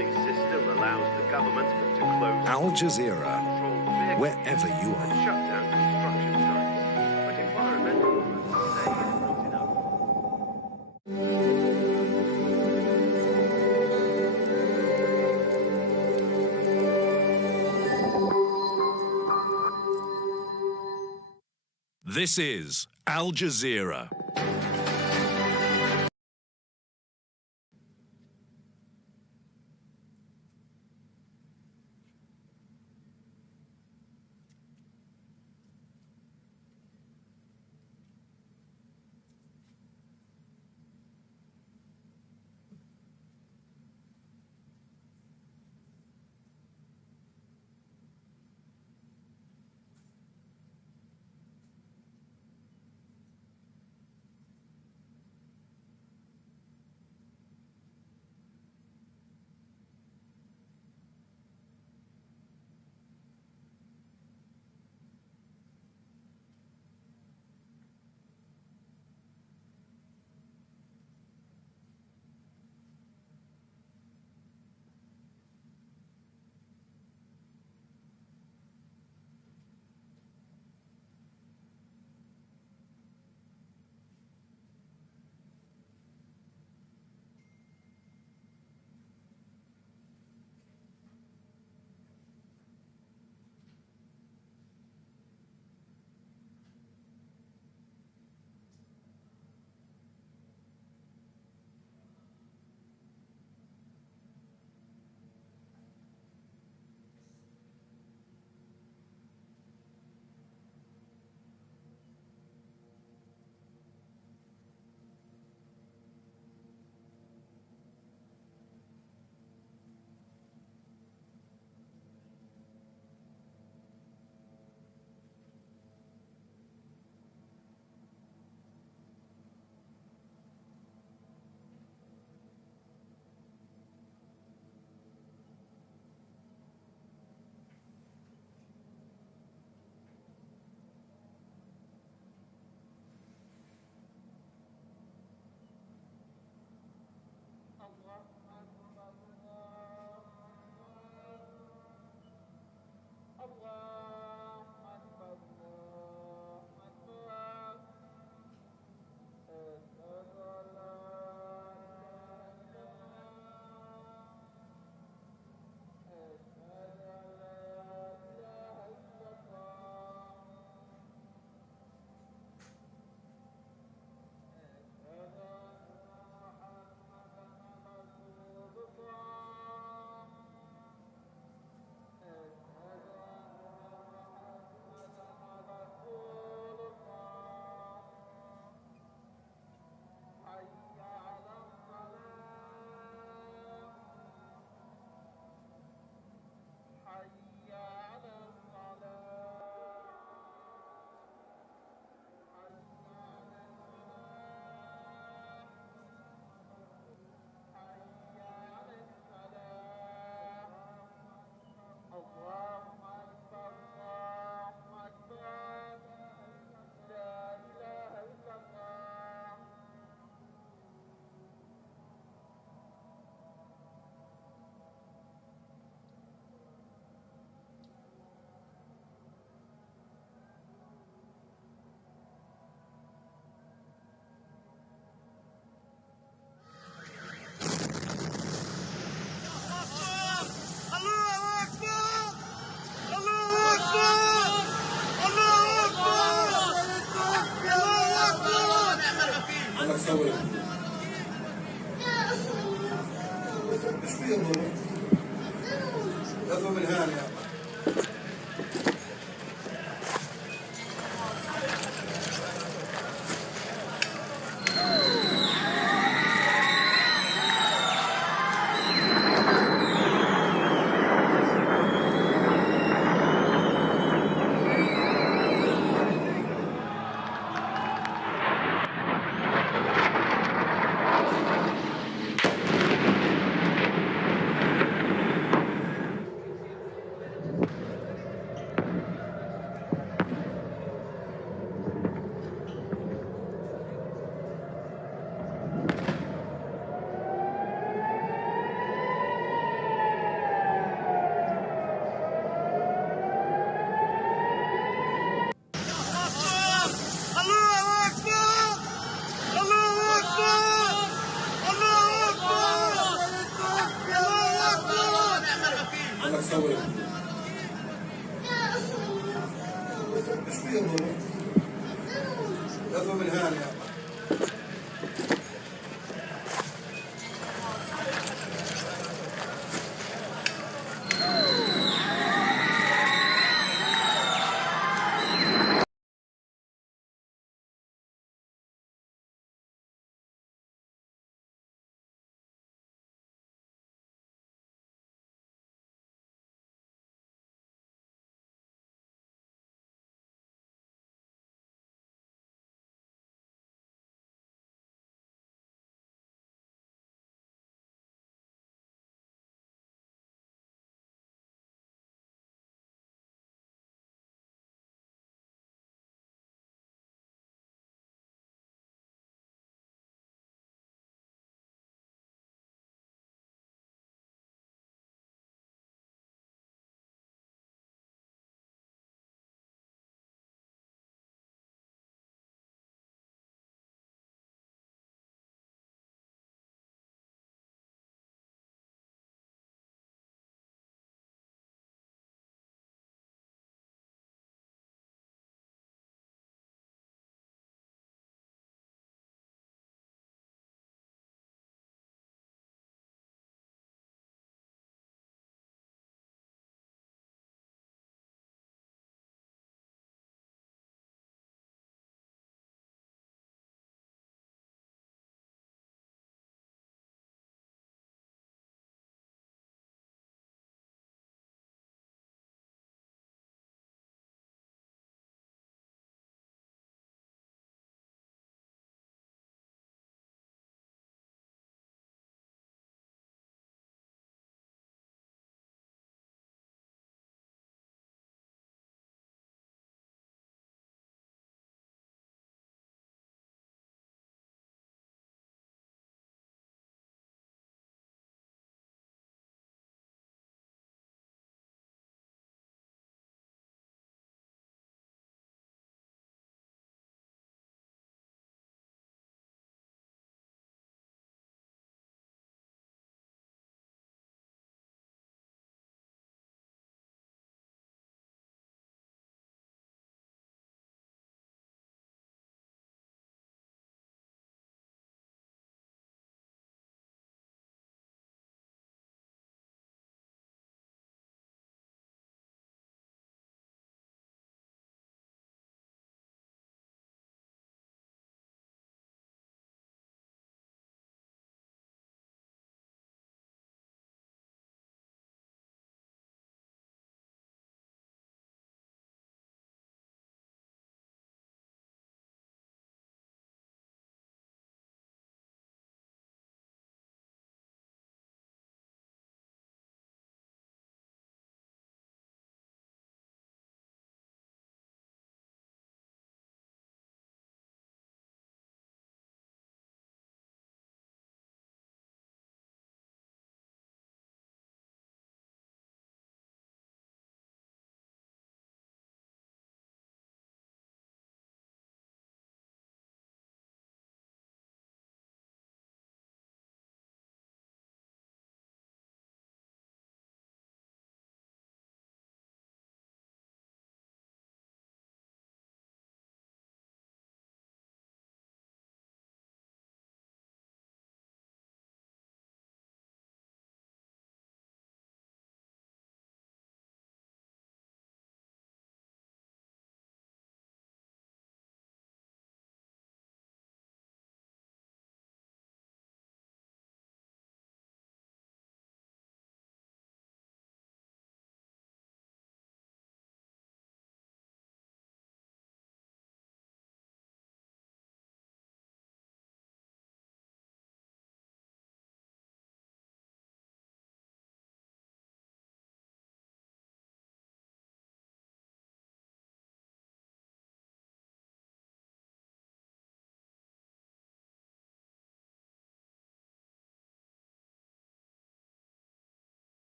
funding system allows the government to close Al Jazeera, wherever you are. and shut down construction sites. But environmentalists say it's not enough. This is Al Jazeera.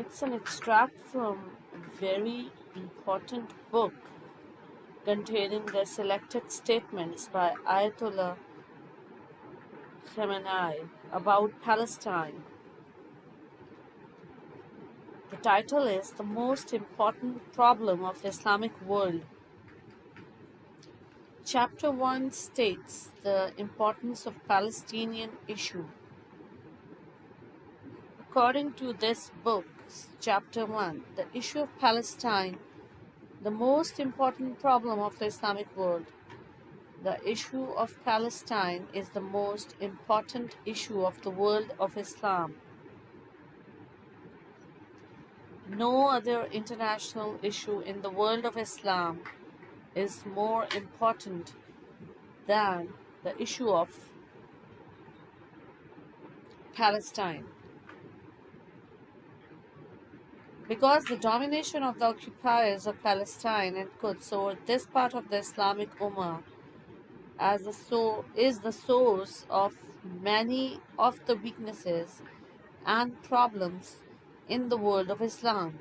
It's an extract from a very important book containing the selected statements by Ayatollah Khamenei about Palestine. The title is The Most Important Problem of the Islamic World. Chapter 1 states the importance of Palestinian issue. According to this book, Chapter 1, the issue of Palestine, the most important problem of the Islamic world. The issue of Palestine is the most important issue of the world of Islam. No other international issue in the world of Islam is more important than the issue of Palestine. Because the domination of the occupiers of Palestine and Quds over this part of the Islamic Ummah is the source of many of the weaknesses and problems in the world of Islam.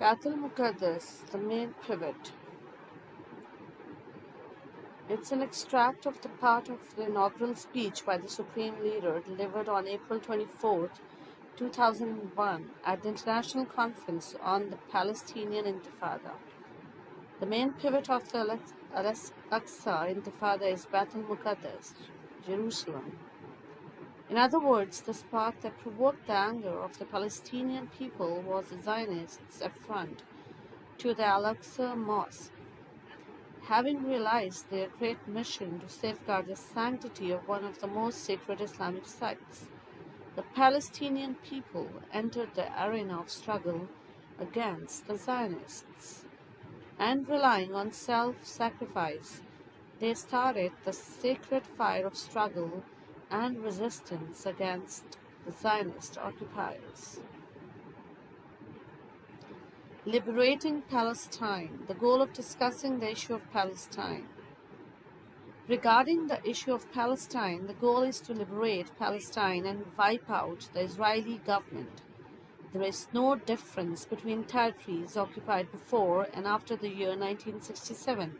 Beit al-Muqaddas, the main pivot. It's an extract of the part of the inaugural speech by the Supreme Leader delivered on April 24, 2001 at the International Conference on the Palestinian Intifada. The main pivot of the Al-Aqsa Intifada is Beit al-Muqaddas, Jerusalem. In other words, the spark that provoked the anger of the Palestinian people was the Zionists' affront to the Al-Aqsa Mosque having realized their great mission to safeguard the sanctity of one of the most sacred Islamic sites, the Palestinian people entered the arena of struggle against the Zionists, and relying on self-sacrifice, they started the sacred fire of struggle and resistance against the Zionist occupiers. Liberating Palestine, the goal of discussing the issue of Palestine. Regarding the issue of Palestine, the goal is to liberate Palestine and wipe out the Israeli government. There is no difference between territories occupied before and after the year 1967.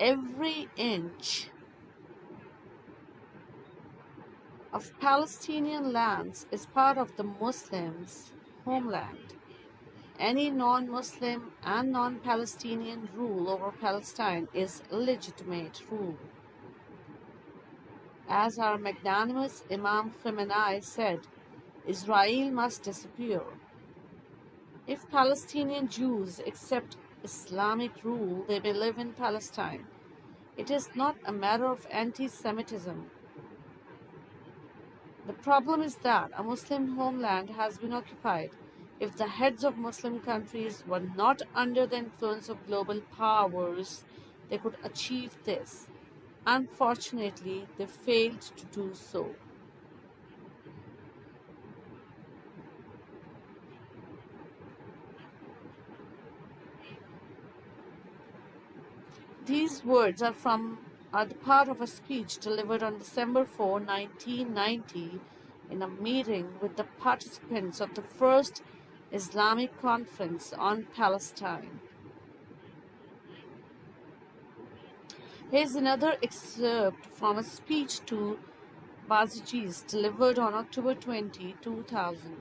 Every inch of Palestinian lands is part of the Muslims' homeland. Any non-Muslim and non-Palestinian rule over Palestine is legitimate rule. As our magnanimous Imam Khamenei said, Israel must disappear. If Palestinian Jews accept Islamic rule, they may live in Palestine. It is not a matter of anti-Semitism. The problem is that a Muslim homeland has been occupied. If the heads of Muslim countries were not under the influence of global powers, they could achieve this. Unfortunately, they failed to do so. These words are the part of a speech delivered on December 4, 1990, in a meeting with the participants of the first Islamic Conference on Palestine. Here's another excerpt from a speech to Basijis delivered on October 20, 2000.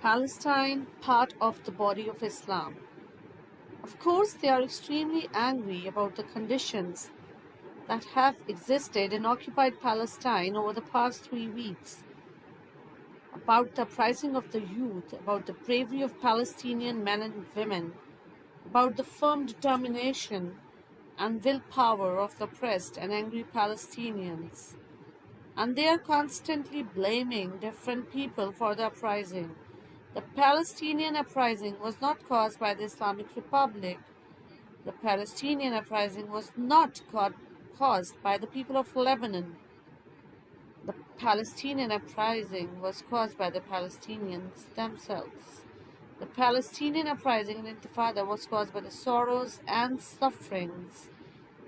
Palestine, part of the body of Islam. Of course, they are extremely angry about the conditions that have existed in occupied Palestine over the past 3 weeks, about the uprising of the youth, about the bravery of Palestinian men and women, about the firm determination and willpower of the oppressed and angry Palestinians. And they are constantly blaming different people for the uprising. The Palestinian uprising was not caused by the Islamic Republic. The Palestinian uprising was not caused by the people of Lebanon. The Palestinian uprising was caused by the Palestinians themselves. The Palestinian uprising and Intifada was caused by the sorrows and sufferings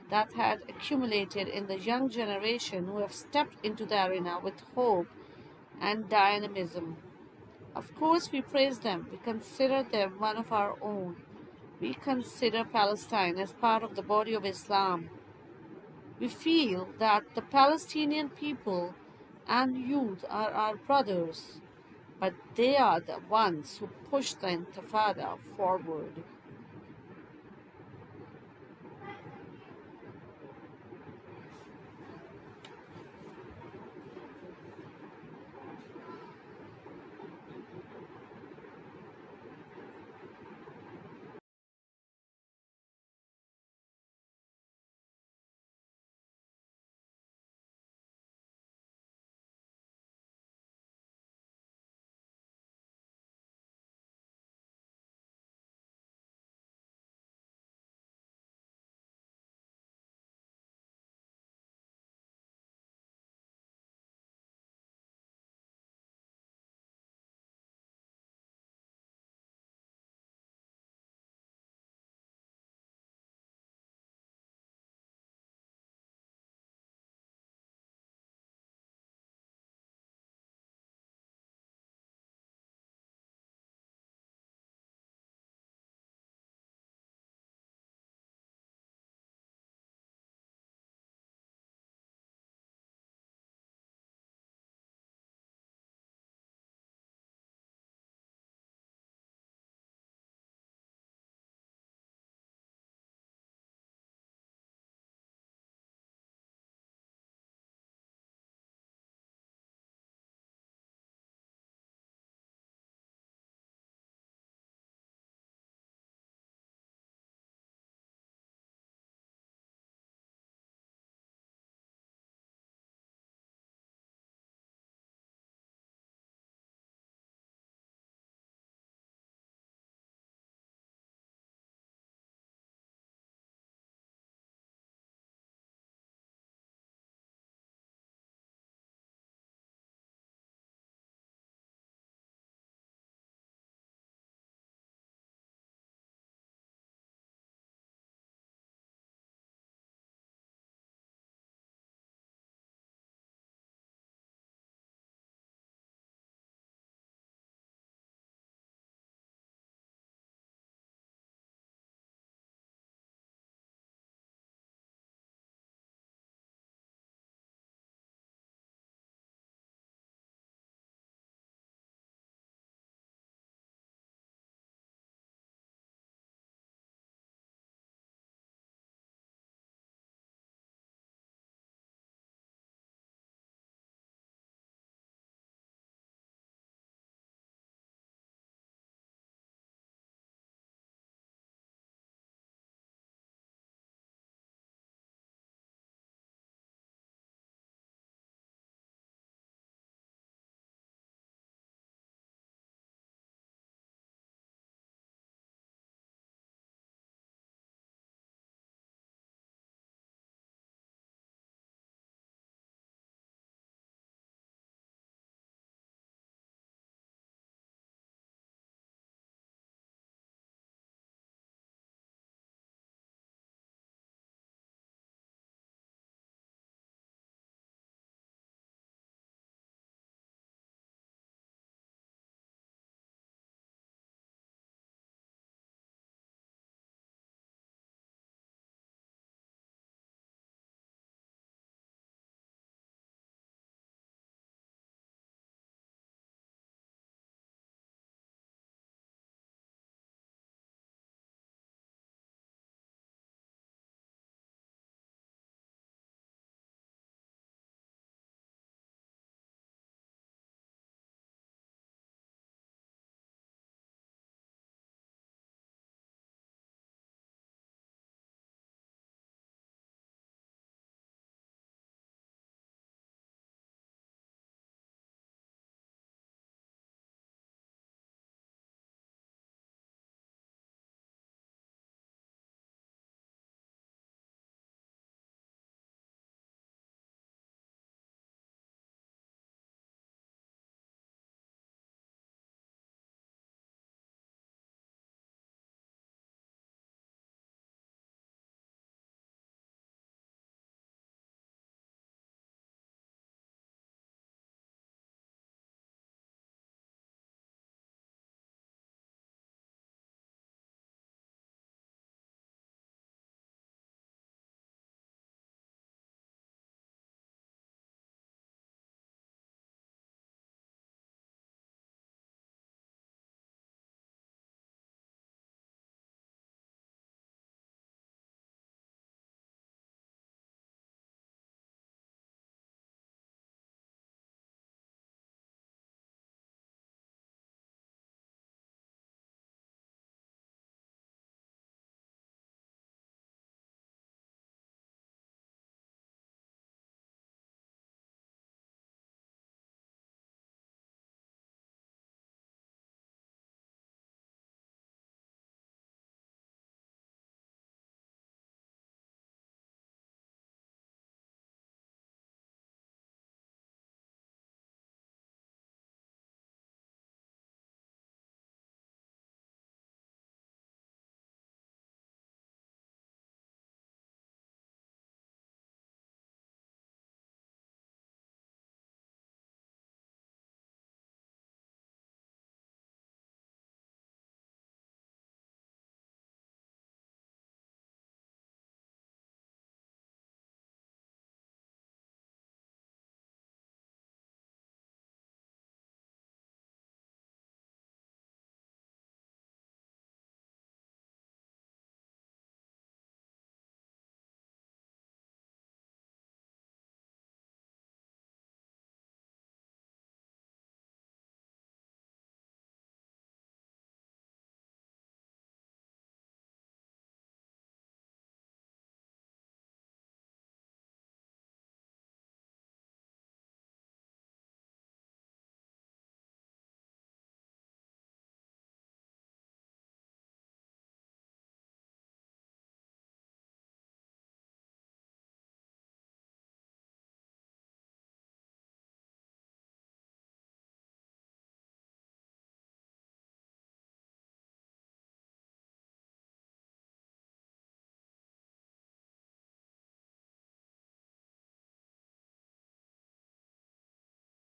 that had accumulated in the young generation who have stepped into the arena with hope and dynamism. Of course, we praise them. We consider them one of our own. We consider Palestine as part of the body of Islam. We feel that the Palestinian people and youth are our brothers, but they are the ones who push the Intifada forward.